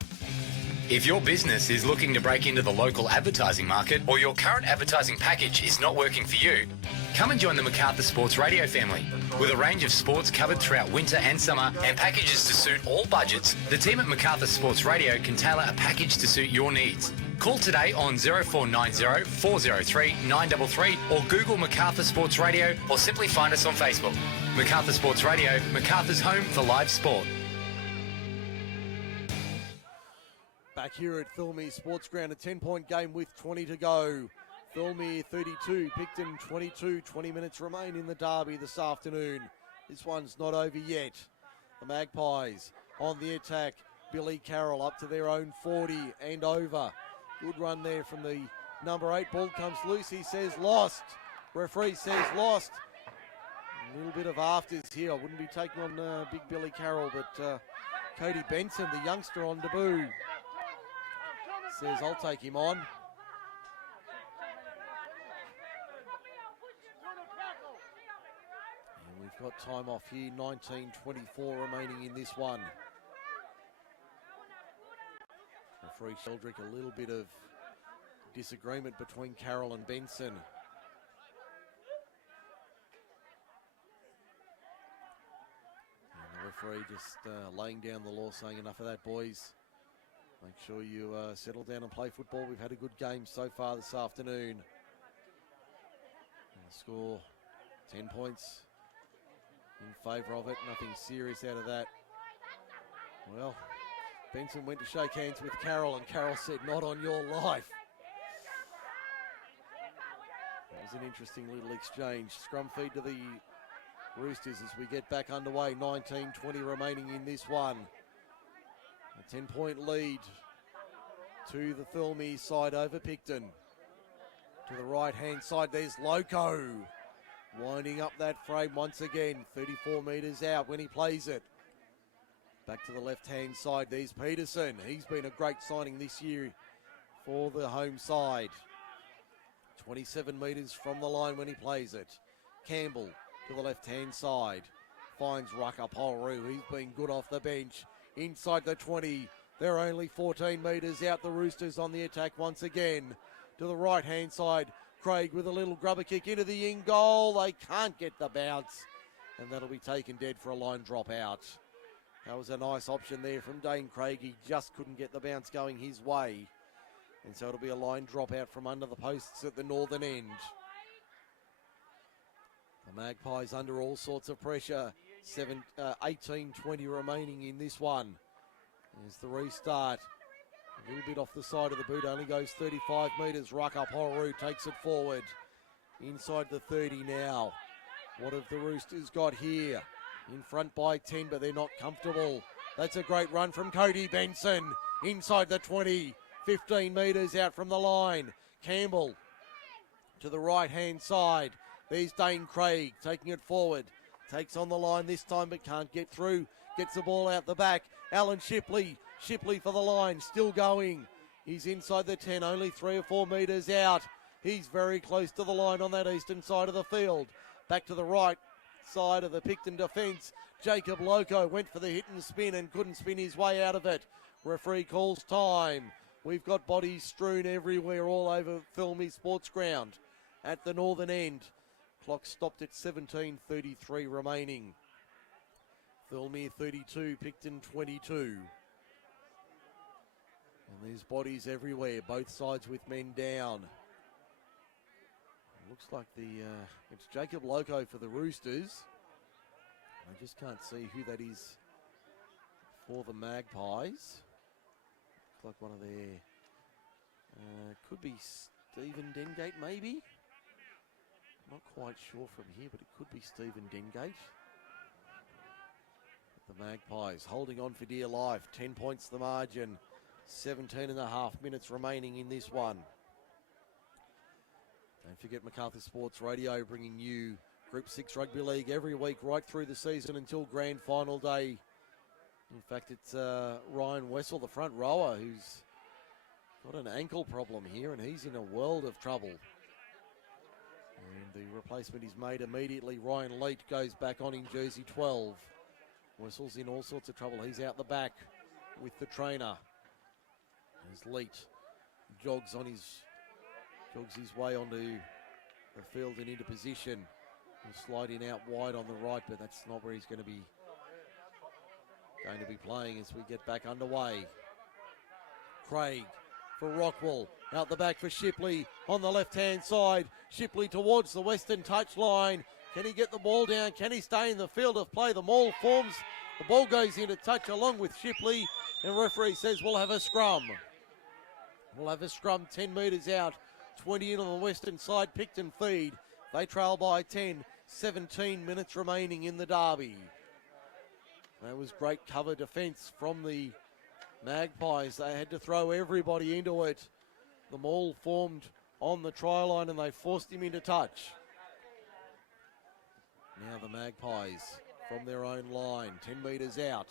If your business is looking to break into the local advertising market or your current advertising package is not working for you, come and join the MacArthur Sports Radio family. With a range of sports covered throughout winter and summer and packages to suit all budgets, the team at MacArthur Sports Radio can tailor a package to suit your needs. Call today on 0490 403 933 or Google MacArthur Sports Radio or simply find us on Facebook. MacArthur Sports Radio, MacArthur's home for live sport. Back here at Thirlmere Sports Ground, a 10-point game with 20 to go. Thirlmere 32, Picton 22, 20 minutes remain in the derby this afternoon. This one's not over yet. The Magpies on the attack. Billy Carroll up to their own 40 and over. Good run there from the number 8. Ball comes loose. He says lost. Referee says lost. A little bit of afters here. I wouldn't be taking on big Billy Carroll, but Cody Benson, the youngster on debut, says I'll take him on. And we've got time off here. 19:24 remaining in this one. Referee Sheldrick, a little bit of disagreement between Carroll and Benson. And the referee just laying down the law, saying enough of that, boys. Make sure you settle down and play football. We've had a good game so far this afternoon. And the score, 10 points in favour of it. Nothing serious out of that. Well, Benson went to shake hands with Carroll, and Carroll said, not on your life. That was an interesting little exchange. Scrum feed to the Roosters as we get back underway. 19-20 remaining in this one. A 10-point lead to the Thirlmere side over Picton. To the right-hand side, there's Loco. Winding up that frame once again. 34 metres out when he plays it. Back to the left-hand side, there's Peterson. He's been a great signing this year for the home side. 27 metres from the line when he plays it. Campbell to the left-hand side. Finds Rucker Polru. He's been good off the bench. Inside the 20. They're only 14 metres out. The Roosters on the attack once again. To the right-hand side, Craig with a little grubber kick into the in goal. They can't get the bounce. And that'll be taken dead for a line drop out. That was a nice option there from Dane Craig. He just couldn't get the bounce going his way. And so it'll be a line drop out from under the posts at the northern end. The Magpies under all sorts of pressure. 18-20 remaining in this one. There's the restart. A little bit off the side of the boot. Only goes 35 metres. Rucker Polru takes it forward. Inside the 30 now. What have the Roosters got here? In front by 10, but they're not comfortable. That's a great run from Cody Benson. Inside the 20, 15 metres out from the line. Campbell to the right-hand side. There's Dane Craig taking it forward. Takes on the line this time but can't get through. Gets the ball out the back. Alan Shipley. Shipley for the line. Still going. He's inside the 10, only 3 or 4 metres out. He's very close to the line on that eastern side of the field. Back to the right side of the Picton defence. Jacob Loco went for the hit and spin and couldn't spin his way out of it. Referee calls time. We've got bodies strewn everywhere all over Thirlmere Sports Ground at the northern end. Clock stopped at 17:33 remaining. Thirlmere 32, Picton 22. And there's bodies everywhere, both sides with men down. Looks like it's Jacob Loco for the Roosters. I just can't see who that is for the Magpies. Looks like one of their, could be Stephen Dengate maybe. Not quite sure from here, but it could be Stephen Dengate. The Magpies holding on for dear life. 10 points the margin. 17 and a half minutes remaining in this one. Don't forget Macarthur Sports Radio bringing you Group 6 Rugby League every week right through the season until grand final day. In fact, it's Ryan Wessel, the front rower, who's got an ankle problem here, and he's in a world of trouble. And the replacement is made immediately. Ryan Leet goes back on in jersey 12. Wessel's in all sorts of trouble. He's out the back with the trainer. As Leet jogs his way onto the field and into position. He'll slide in out wide on the right, but that's not where he's going to be playing as we get back underway. Craig for Rockwell, out the back for Shipley on the left-hand side. Shipley towards the western touchline. Can he get the ball down? Can he stay in the field of play? The maul forms. The ball goes into touch along with Shipley, and referee says we'll have a scrum. We'll have a scrum 10 metres out, 20 in on the western side. Picton feed. They trail by 10, 17 minutes remaining in the derby. That was great cover defence from the Magpies. They had to throw everybody into it. The maul formed on the try line and they forced him into touch. Now the Magpies from their own line, 10 metres out.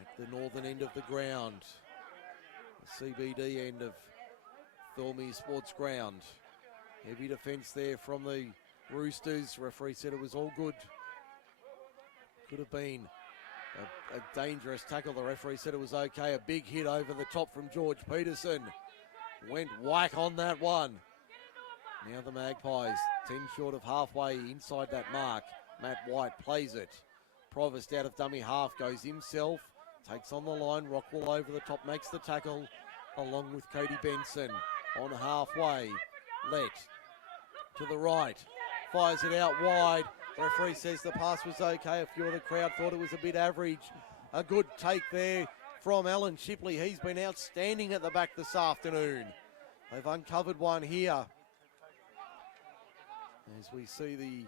At the northern end of the ground. The CBD end of Thirlmere Sports Ground. Heavy defence there from the Roosters. Referee said it was all good. Could have been a dangerous tackle. The referee said it was okay. A big hit over the top from George Peterson. Went whack on that one. Now the Magpies, 10 short of halfway inside that mark. Matt White plays it. Provost out of dummy half, goes himself. Takes on the line. Rockwell over the top, makes the tackle along with Cody Benson. On halfway, Let to the right. Fires it out wide. Referee says the pass was okay. A few of the crowd thought it was a bit average. A good take there from Alan Shipley. He's been outstanding at the back this afternoon. They've uncovered one here. As we see the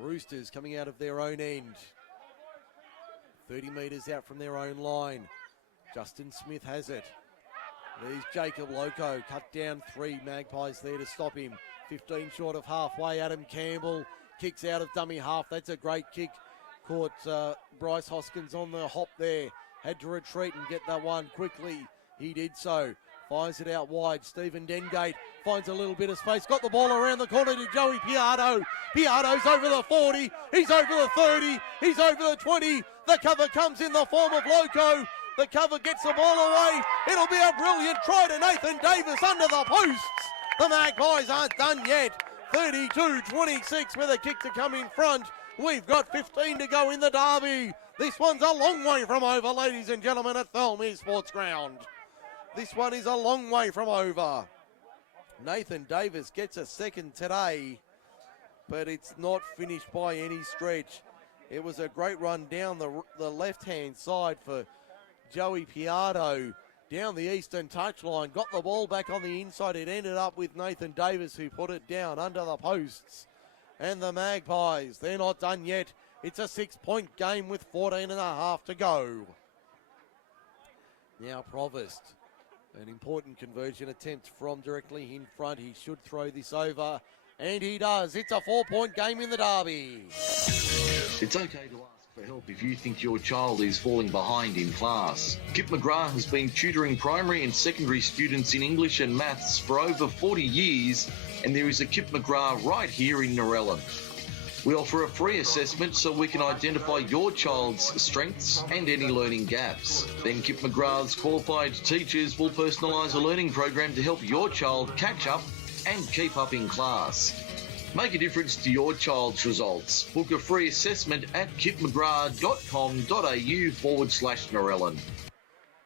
Roosters coming out of their own end. 30 metres out from their own line. Justin Smith has it. There's Jacob Loco. Cut down 3 Magpies there to stop him. 15 short of halfway. Adam Campbell kicks out of dummy half. That's a great kick. Caught Bryce Hoskins on the hop there. Had to retreat and get that one quickly. He did so. Fires it out wide. Stephen Dengate finds a little bit of space. Got the ball around the corner to Joey Piatto. Piatto's over the 40. He's over the 30. He's over the 20. The cover comes in the form of Loco. The cover gets the ball away. It'll be a brilliant try to Nathan Davis under the posts. The Magpies aren't done yet. 32-26 with a kick to come in front. We've got 15 to go in the derby. This one's a long way from over, ladies and gentlemen, at Thirlmere Sports Ground. This one is a long way from over. Nathan Davis gets a second today, but it's not finished by any stretch. It was a great run down the left-hand side for Joey Piatto down the eastern touchline. Got the ball back on the inside. It ended up with Nathan Davis, who put it down under the posts. And the Magpies, they're not done yet. It's a 6-point game with 14 and a half to go. Now Provost An important conversion attempt from directly in front. He should throw this over, and he does. It's a 4-point game in the derby. It's okay to ask for help if you think your child is falling behind in class. Kip McGrath has been tutoring primary and secondary students in English and maths for over 40 years, and there is a Kip McGrath right here in Narellan. We offer a free assessment so we can identify your child's strengths and any learning gaps. Then Kip McGrath's qualified teachers will personalise a learning program to help your child catch up and keep up in class. Make a difference to your child's results. Book a free assessment at kipmcgrath.com.au/Narellan.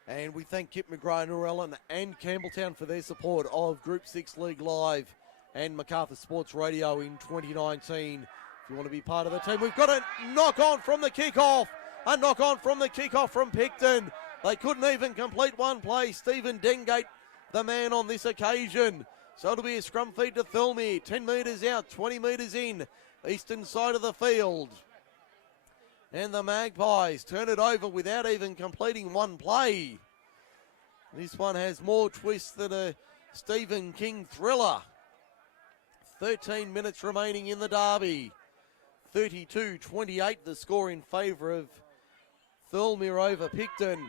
And we thank Kip McGrath, Narellan and Campbelltown for their support of Group 6 League Live and Macarthur Sports Radio in 2019. If you want to be part of the team, we've got a knock on from the kickoff. A knock on from the kickoff from Picton. They couldn't even complete one play. Stephen Dengate, the man on this occasion. So it'll be a scrum feed to Thirlmere. 10 metres out, 20 metres in. Eastern side of the field. And the Magpies turn it over without even completing one play. This one has more twists than a Stephen King thriller. 13 minutes remaining in the derby. 32-28 the score in favour of Thirlmere over Picton.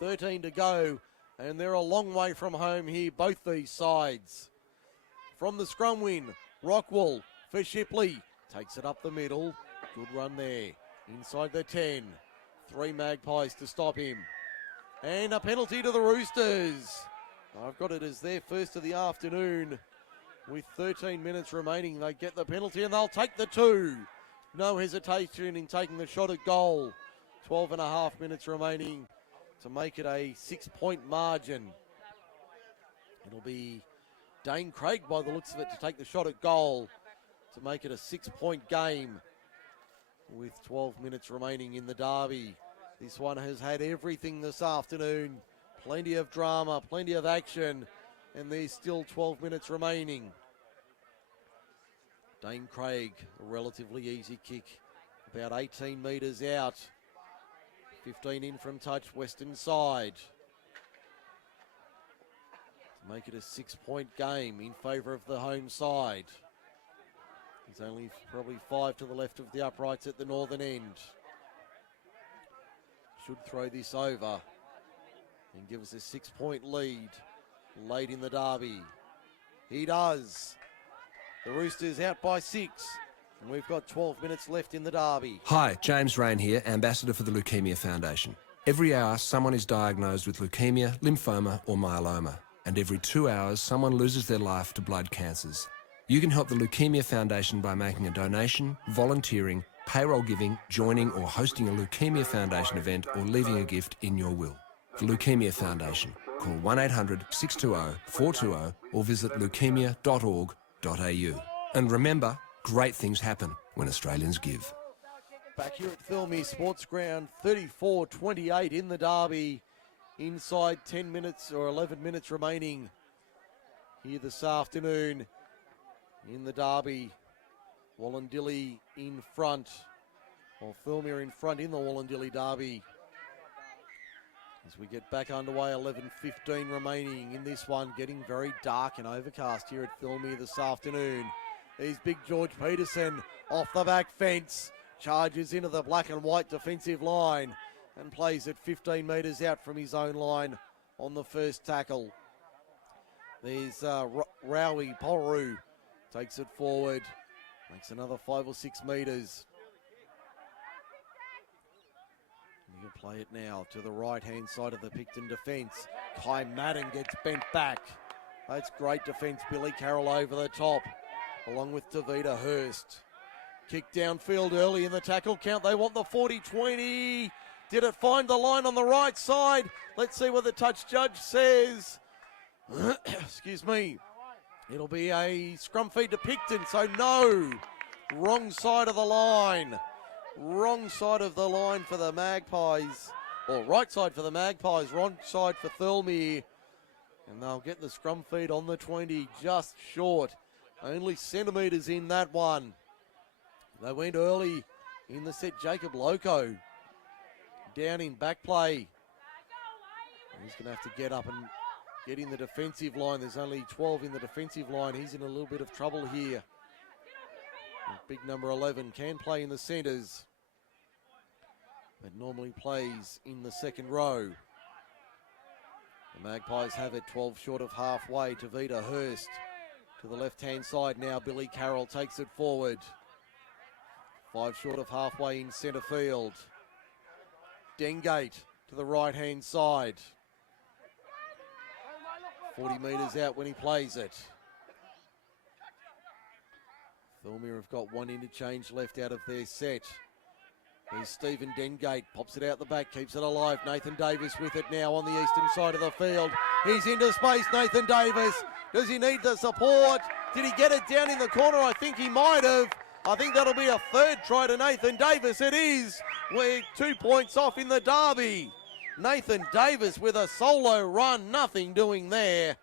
13 to go, and they're a long way from home here, both these sides. From the scrum win, Rockwell for Shipley. Takes it up the middle. Good run there. Inside the 10. 3 Magpies to stop him. And a penalty to the Roosters. I've got it as their first of the afternoon. With 13 minutes remaining, they get the penalty and they'll take the 2. No hesitation in taking the shot at goal. 12 and a half minutes remaining to make it a 6-point margin. It'll be Dane Craig, by the looks of it, to take the shot at goal to make it a 6-point game with 12 minutes remaining in the derby. This one has had everything this afternoon. Plenty of drama, plenty of action, and there's still 12 minutes remaining. Dane Craig, a relatively easy kick, about 18 metres out. 15 in from touch, western side. To make it a 6-point game in favour of the home side. There's only probably 5 to the left of the uprights at the northern end. Should throw this over and give us a 6-point lead late in the derby. He does. The Roosters out by 6. And we've got 12 minutes left in the derby. Hi, James Rain here, Ambassador for the Leukemia Foundation. Every hour, someone is diagnosed with leukemia, lymphoma or myeloma. And every 2 hours, someone loses their life to blood cancers. You can help the Leukemia Foundation by making a donation, volunteering, payroll giving, joining or hosting a Leukemia Foundation event or leaving a gift in your will. The Leukemia Foundation. Call 1-800-620-420 or visit leukemia.org.au. And remember, great things happen when Australians give. Back here at Thirlmere Sports Ground, 34-28 in the derby. Inside 10 minutes or 11 minutes remaining here this afternoon in the derby. Wallandilly in front, or Thirlmere in front in the Wallandilly derby. As we get back underway, 11:15 remaining in this one, getting very dark and overcast here at Thirlmere this afternoon. There's big George Peterson off the back fence, charges into the black and white defensive line and plays it 15 metres out from his own line on the first tackle. There's Rowie Polru, takes it forward, makes another 5 or 6 metres. You can play it now to the right-hand side of the Picton defence. Kai Madden gets bent back. That's great defence. Billy Carroll over the top, along with Davida Hurst. Kick downfield early in the tackle count. They want the 40-20. Did it find the line on the right side? Let's see what the touch judge says. Excuse me. It'll be a scrum feed to Picton, so no. Wrong side of the line. Wrong side of the line for the Magpies. Or right side for the Magpies, wrong side for Thirlmere. And they'll get the scrum feed on the 20, just short. Only centimetres in that one. They went early in the set. Jacob Loco down in back play. He's going to have to get up and get in the defensive line. There's only 12 in the defensive line. He's in a little bit of trouble here. Big number 11 can play in the centres, but normally plays in the second row. The Magpies have it 12 short of halfway. Tavita Hurst to the left-hand side now. Billy Carroll takes it forward. 5 short of halfway in centre field. Dengate to the right-hand side. 40 metres out when he plays it. Thirlmere have got one interchange left out of their set. There's Stephen Dengate, pops it out the back, keeps it alive. Nathan Davis with it now on the eastern side of the field. He's into space, Nathan Davis. Does he need the support? Did he get it down in the corner? I think he might have. I think that'll be a third try to Nathan Davis. It is. We're 2 points off in the derby. Nathan Davis with a solo run, nothing doing there.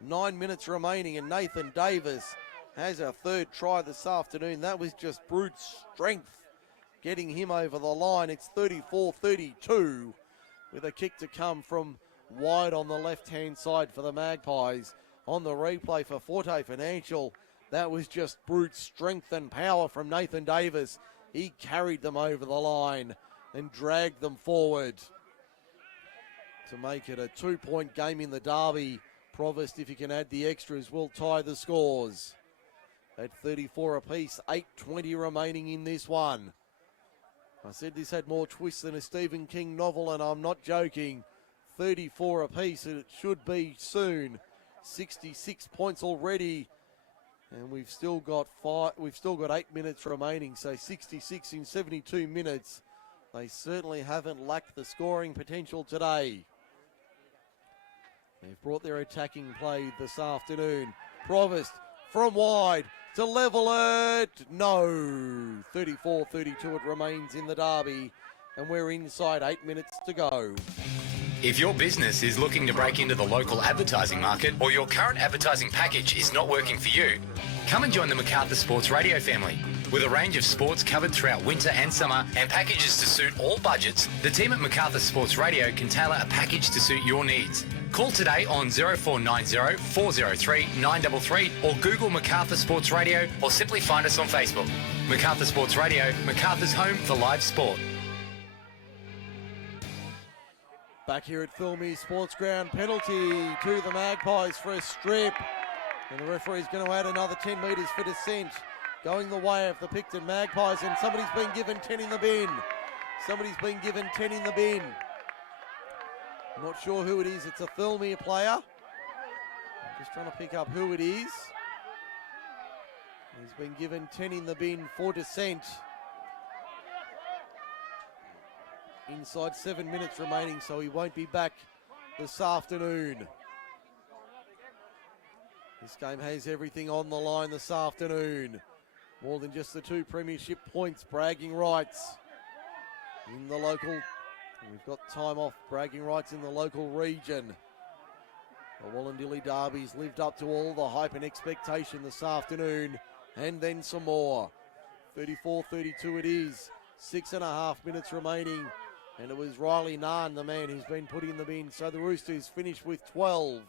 9 minutes remaining and Nathan Davis has a third try this afternoon. That was just brute strength getting him over the line. It's 34-32 with a kick to come from wide on the left-hand side for the Magpies. On the replay for Forte Financial, that was just brute strength and power from Nathan Davis. He carried them over the line and dragged them forward to make it a 2-point game in the derby. Provost, if you can add the extras, will tie the scores at 34 apiece. 8:20 remaining in this one. I said this had more twists than a Stephen King novel, and I'm not joking. 34 apiece, and it should be soon. 66 points already, and we've still got 8 minutes remaining. So 66 in 72 minutes. They certainly haven't lacked the scoring potential today. They've brought their attacking play this afternoon. Provost from wide to level it. No. 34-32 it remains in the derby, and we're inside 8 minutes to go. If your business is looking to break into the local advertising market or your current advertising package is not working for you, come and join the MacArthur Sports Radio family. With a range of sports covered throughout winter and summer and packages to suit all budgets, the team at MacArthur Sports Radio can tailor a package to suit your needs. Call today on 0490 403 933 or Google MacArthur Sports Radio or simply find us on Facebook. MacArthur Sports Radio, MacArthur's home for live sport. Back here at Thirlmere Sports Ground, penalty to the Magpies for a strip. And the referee's going to add another 10 metres for descent. Going the way of the Picton Magpies, and somebody's been given 10 in the bin. Somebody's been given 10 in the bin. I'm not sure who it is. It's a Thirlmere player. I'm just trying to pick up who it is. He's been given 10 in the bin for descent. Inside 7 minutes remaining, so he won't be back this afternoon. This game has everything on the line this afternoon. More than just the 2 premiership points, bragging rights in the local. We've got time off, bragging rights in the local region. The Wallandilly Derby's lived up to all the hype and expectation this afternoon, and then some more. 34-32 it is. 6.5 minutes remaining. And it was Riley Narn, the man who's been put in the bin. So the Roosters finish with 12.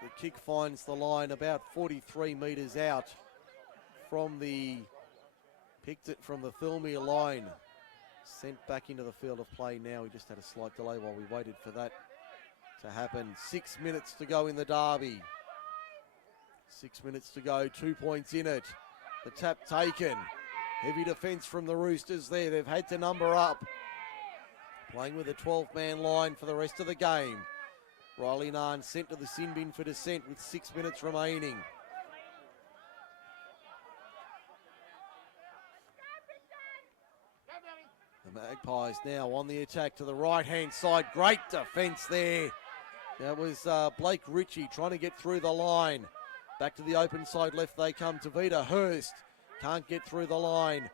The kick finds the line about 43 metres out from the Thirlmere line. Sent back into the field of play now. We just had a slight delay while we waited for that to happen. 6 minutes to go in the derby. 6 minutes to go, 2 points in it. The tap taken. Heavy defence from the Roosters there. They've had to number up. Playing with a 12-man line for the rest of the game. Riley Narn sent to the sin bin for descent with 6 minutes remaining. The Magpies now on the attack to the right-hand side. Great defence there. That was Blake Ritchie trying to get through the line. Back to the open side left they come. Tavita Hurst can't get through the line.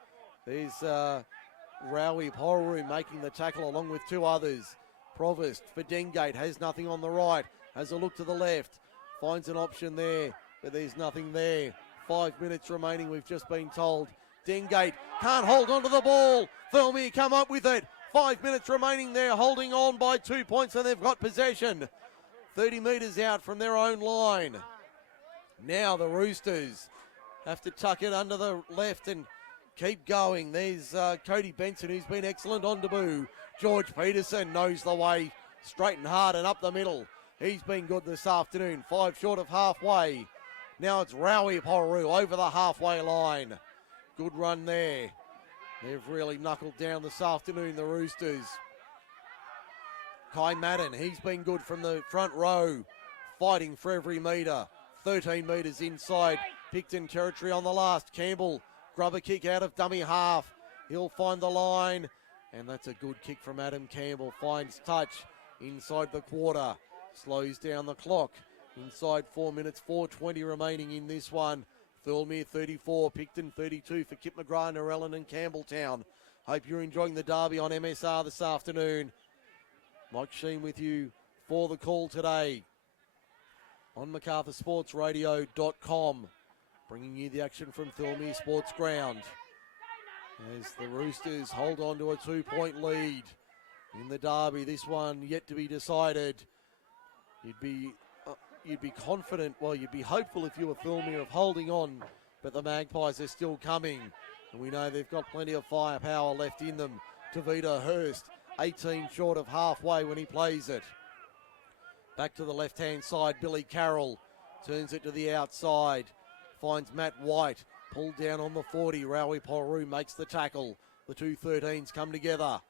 There's Rowie Porru making the tackle along with 2 others. Provost for Dengate has nothing on the right. Has a look to the left. Finds an option there, but there's nothing there. 5 minutes remaining, we've just been told. Dengate can't hold onto the ball. Thirlmere come up with it. 5 minutes remaining there, holding on by 2 points, and they've got possession. 30 metres out from their own line. Now the Roosters have to tuck it under the left and keep going. There's Cody Benson, who's been excellent on debut. George Peterson knows the way, straight and hard and up the middle. He's been good this afternoon, 5 short of halfway. Now it's Rowie Poru over the halfway line. Good run there. They've really knuckled down this afternoon, the Roosters. Kai Madden, he's been good from the front row, fighting for every metre. 13 metres inside Picton territory on the last. Campbell, grubber kick out of dummy half. He'll find the line, and that's a good kick from Adam Campbell. Finds touch inside the quarter. Slows down the clock. Inside 4 minutes, 4:20 remaining in this one. Thirlmere 34, Picton 32 for Kip McGrath, Narellan and Campbelltown. Hope you're enjoying the derby on MSR this afternoon. Mike Sheen with you for the call today on MacArthurSportsRadio.com, bringing you the action from Thirlmere Sports Ground as the Roosters hold on to a 2-point lead in the derby. This one yet to be decided. You'd be confident, well, you'd be hopeful if you were Thirlmere of holding on, but the Magpies are still coming, and we know they've got plenty of firepower left in them. Tavita Hurst, 18 short of halfway when he plays it. Back to the left-hand side, Billy Carroll turns it to the outside, finds Matt White, pulled down on the 40. Rowie Poru makes the tackle. The two 13s come together.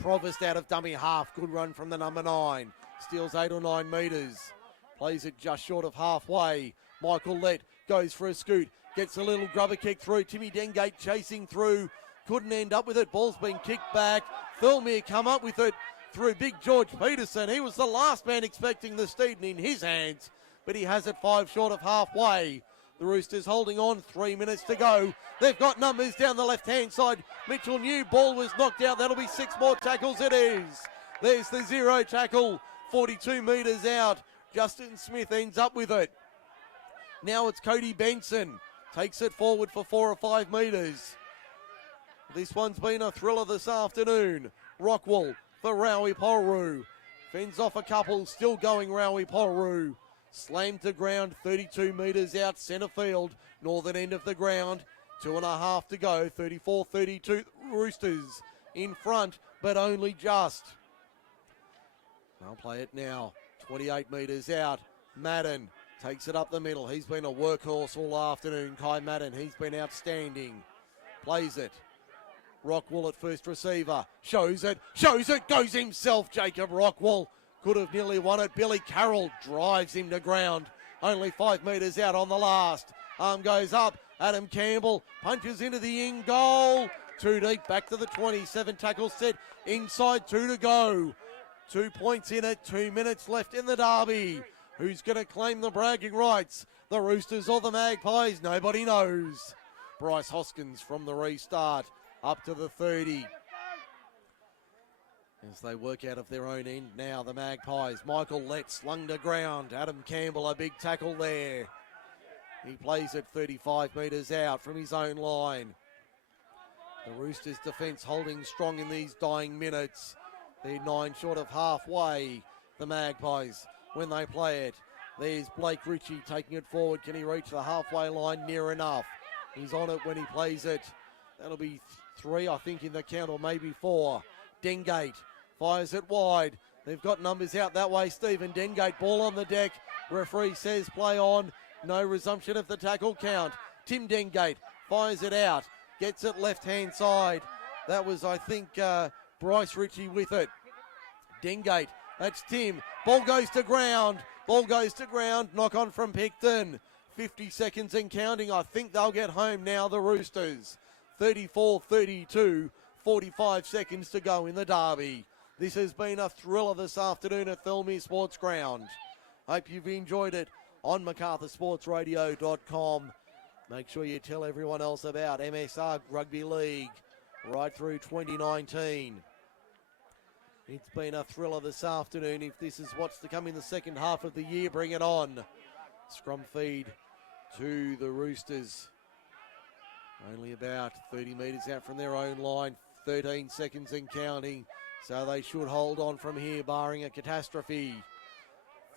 Provost out of dummy half, good run from the number 9. Steals 8 or 9 metres. Plays it just short of halfway. Michael Lett goes for a scoot. Gets a little grubber kick through. Timmy Dengate chasing through. Couldn't end up with it. Ball's been kicked back. Thirlmere come up with it through big George Peterson. He was the last man expecting the Steeden in his hands, but he has it 5 short of halfway. The Roosters holding on, 3 minutes to go. They've got numbers down the left-hand side. Mitchell New, ball was knocked out. That'll be 6 more tackles. It is. There's the 0 tackle, 42 metres out. Justin Smith ends up with it. Now it's Cody Benson. Takes it forward for 4 or 5 metres. This one's been a thriller this afternoon. Rockwell for Rowie Poru. Fends off a couple, still going Rowie Poru. Slammed to ground, 32 metres out centre field. Northern end of the ground. 2.5 to go, 34-32. Roosters in front, but only just. They'll play it now. 28 metres out. Madden takes it up the middle. He's been a workhorse all afternoon. Kai Madden, he's been outstanding. Plays it. Rockwell at first receiver. Shows it, goes himself, Jacob Rockwell. Could have nearly won it. Billy Carroll drives him to ground. Only 5 metres out on the last. Arm goes up. Adam Campbell punches into the in goal. 2 deep, back to the 27 tackle set. Inside 2 to go. 2 points in it, 2 minutes left in the derby. Who's going to claim the bragging rights? The Roosters or the Magpies? Nobody knows. Bryce Hoskins from the restart up to the 30. As they work out of their own end now, the Magpies. Michael Lett slung to ground. Adam Campbell, a big tackle there. He plays it 35 metres out from his own line. The Roosters' defence holding strong in these dying minutes. They're 9 short of halfway, the Magpies, when they play it. There's Blake Ritchie taking it forward. Can he reach the halfway line? Near enough. He's on it when he plays it. That'll be 3, I think, in the count, or maybe 4. Dengate fires it wide. They've got numbers out that way. Stephen Dengate, ball on the deck. Referee says play on. No resumption of the tackle count. Tim Dengate fires it out. Gets it left-hand side. That was, I think, Bryce Ritchie with it. Dengate, that's Tim. Ball goes to ground. Knock on from Picton. 50 seconds and counting. I think they'll get home now, the Roosters. 34-32. 45 seconds to go in the derby. This has been a thriller this afternoon at Thirlmere Sports Ground. Hope you've enjoyed it on MacArthurSportsRadio.com. Make sure you tell everyone else about MSR Rugby League right through 2019. It's been a thriller this afternoon. If this is what's to come in the second half of the year, bring it on. Scrum feed to the Roosters. Only about 30 metres out from their own line. 13 seconds and counting. So they should hold on from here, barring a catastrophe.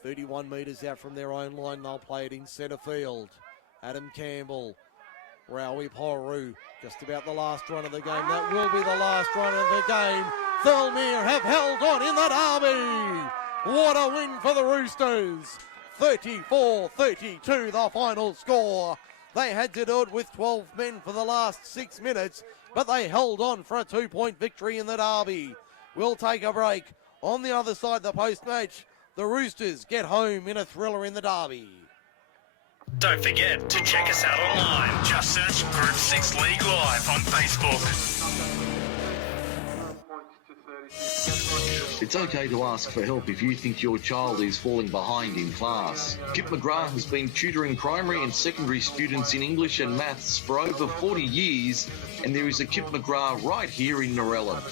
31 metres out from their own line, they'll play it in centre field. Adam Campbell, Raui Poru, just about the last run of the game. That will be the last run of the game. Thirlmere have held on in the derby. What a win for the Roosters. 34-32 the final score. They had to do it with 12 men for the last 6 minutes, but they held on for a 2-point victory in the derby. We'll take a break. On the other side, the post-match, the Roosters get home in a thriller in the derby. Don't forget to check us out online. Just search Group 6 League Live on Facebook. It's okay to ask for help if you think your child is falling behind in class. Kip McGrath has been tutoring primary and secondary students in English and maths for over 40 years, and there is a Kip McGrath right here in Narellan.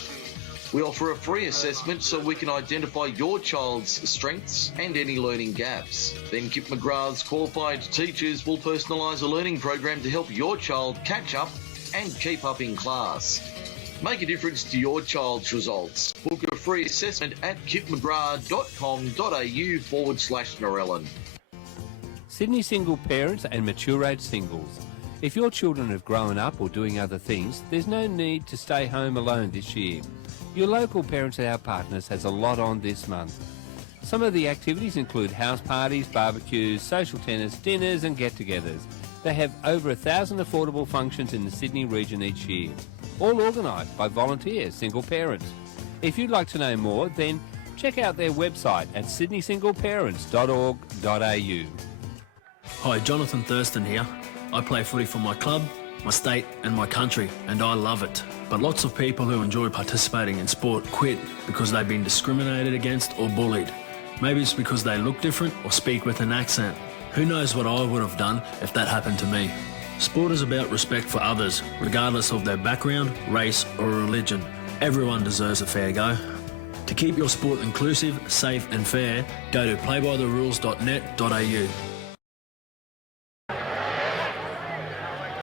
We offer a free assessment so we can identify your child's strengths and any learning gaps. Then Kip McGrath's qualified teachers will personalise a learning program to help your child catch up and keep up in class. Make a difference to your child's results. Book a free assessment at kipmcgrath.com.au/Narellan. Sydney single parents and mature age singles. If your children have grown up or doing other things, there's no need to stay home alone this year. Your local Parents at Our Partners has a lot on this month. Some of the activities include house parties, barbecues, social tennis, dinners and get-togethers. They have over 1,000 affordable functions in the Sydney region each year, all organised by volunteer single parents. If you'd like to know more, then check out their website at sydneysingleparents.org.au. Hi, Jonathan Thurston here. I play footy for my club, my state and my country, and I love it. But lots of people who enjoy participating in sport quit because they've been discriminated against or bullied. Maybe it's because they look different or speak with an accent. Who knows what I would have done if that happened to me? Sport is about respect for others, regardless of their background, race or religion. Everyone deserves a fair go. To keep your sport inclusive, safe and fair, go to playbytherules.net.au.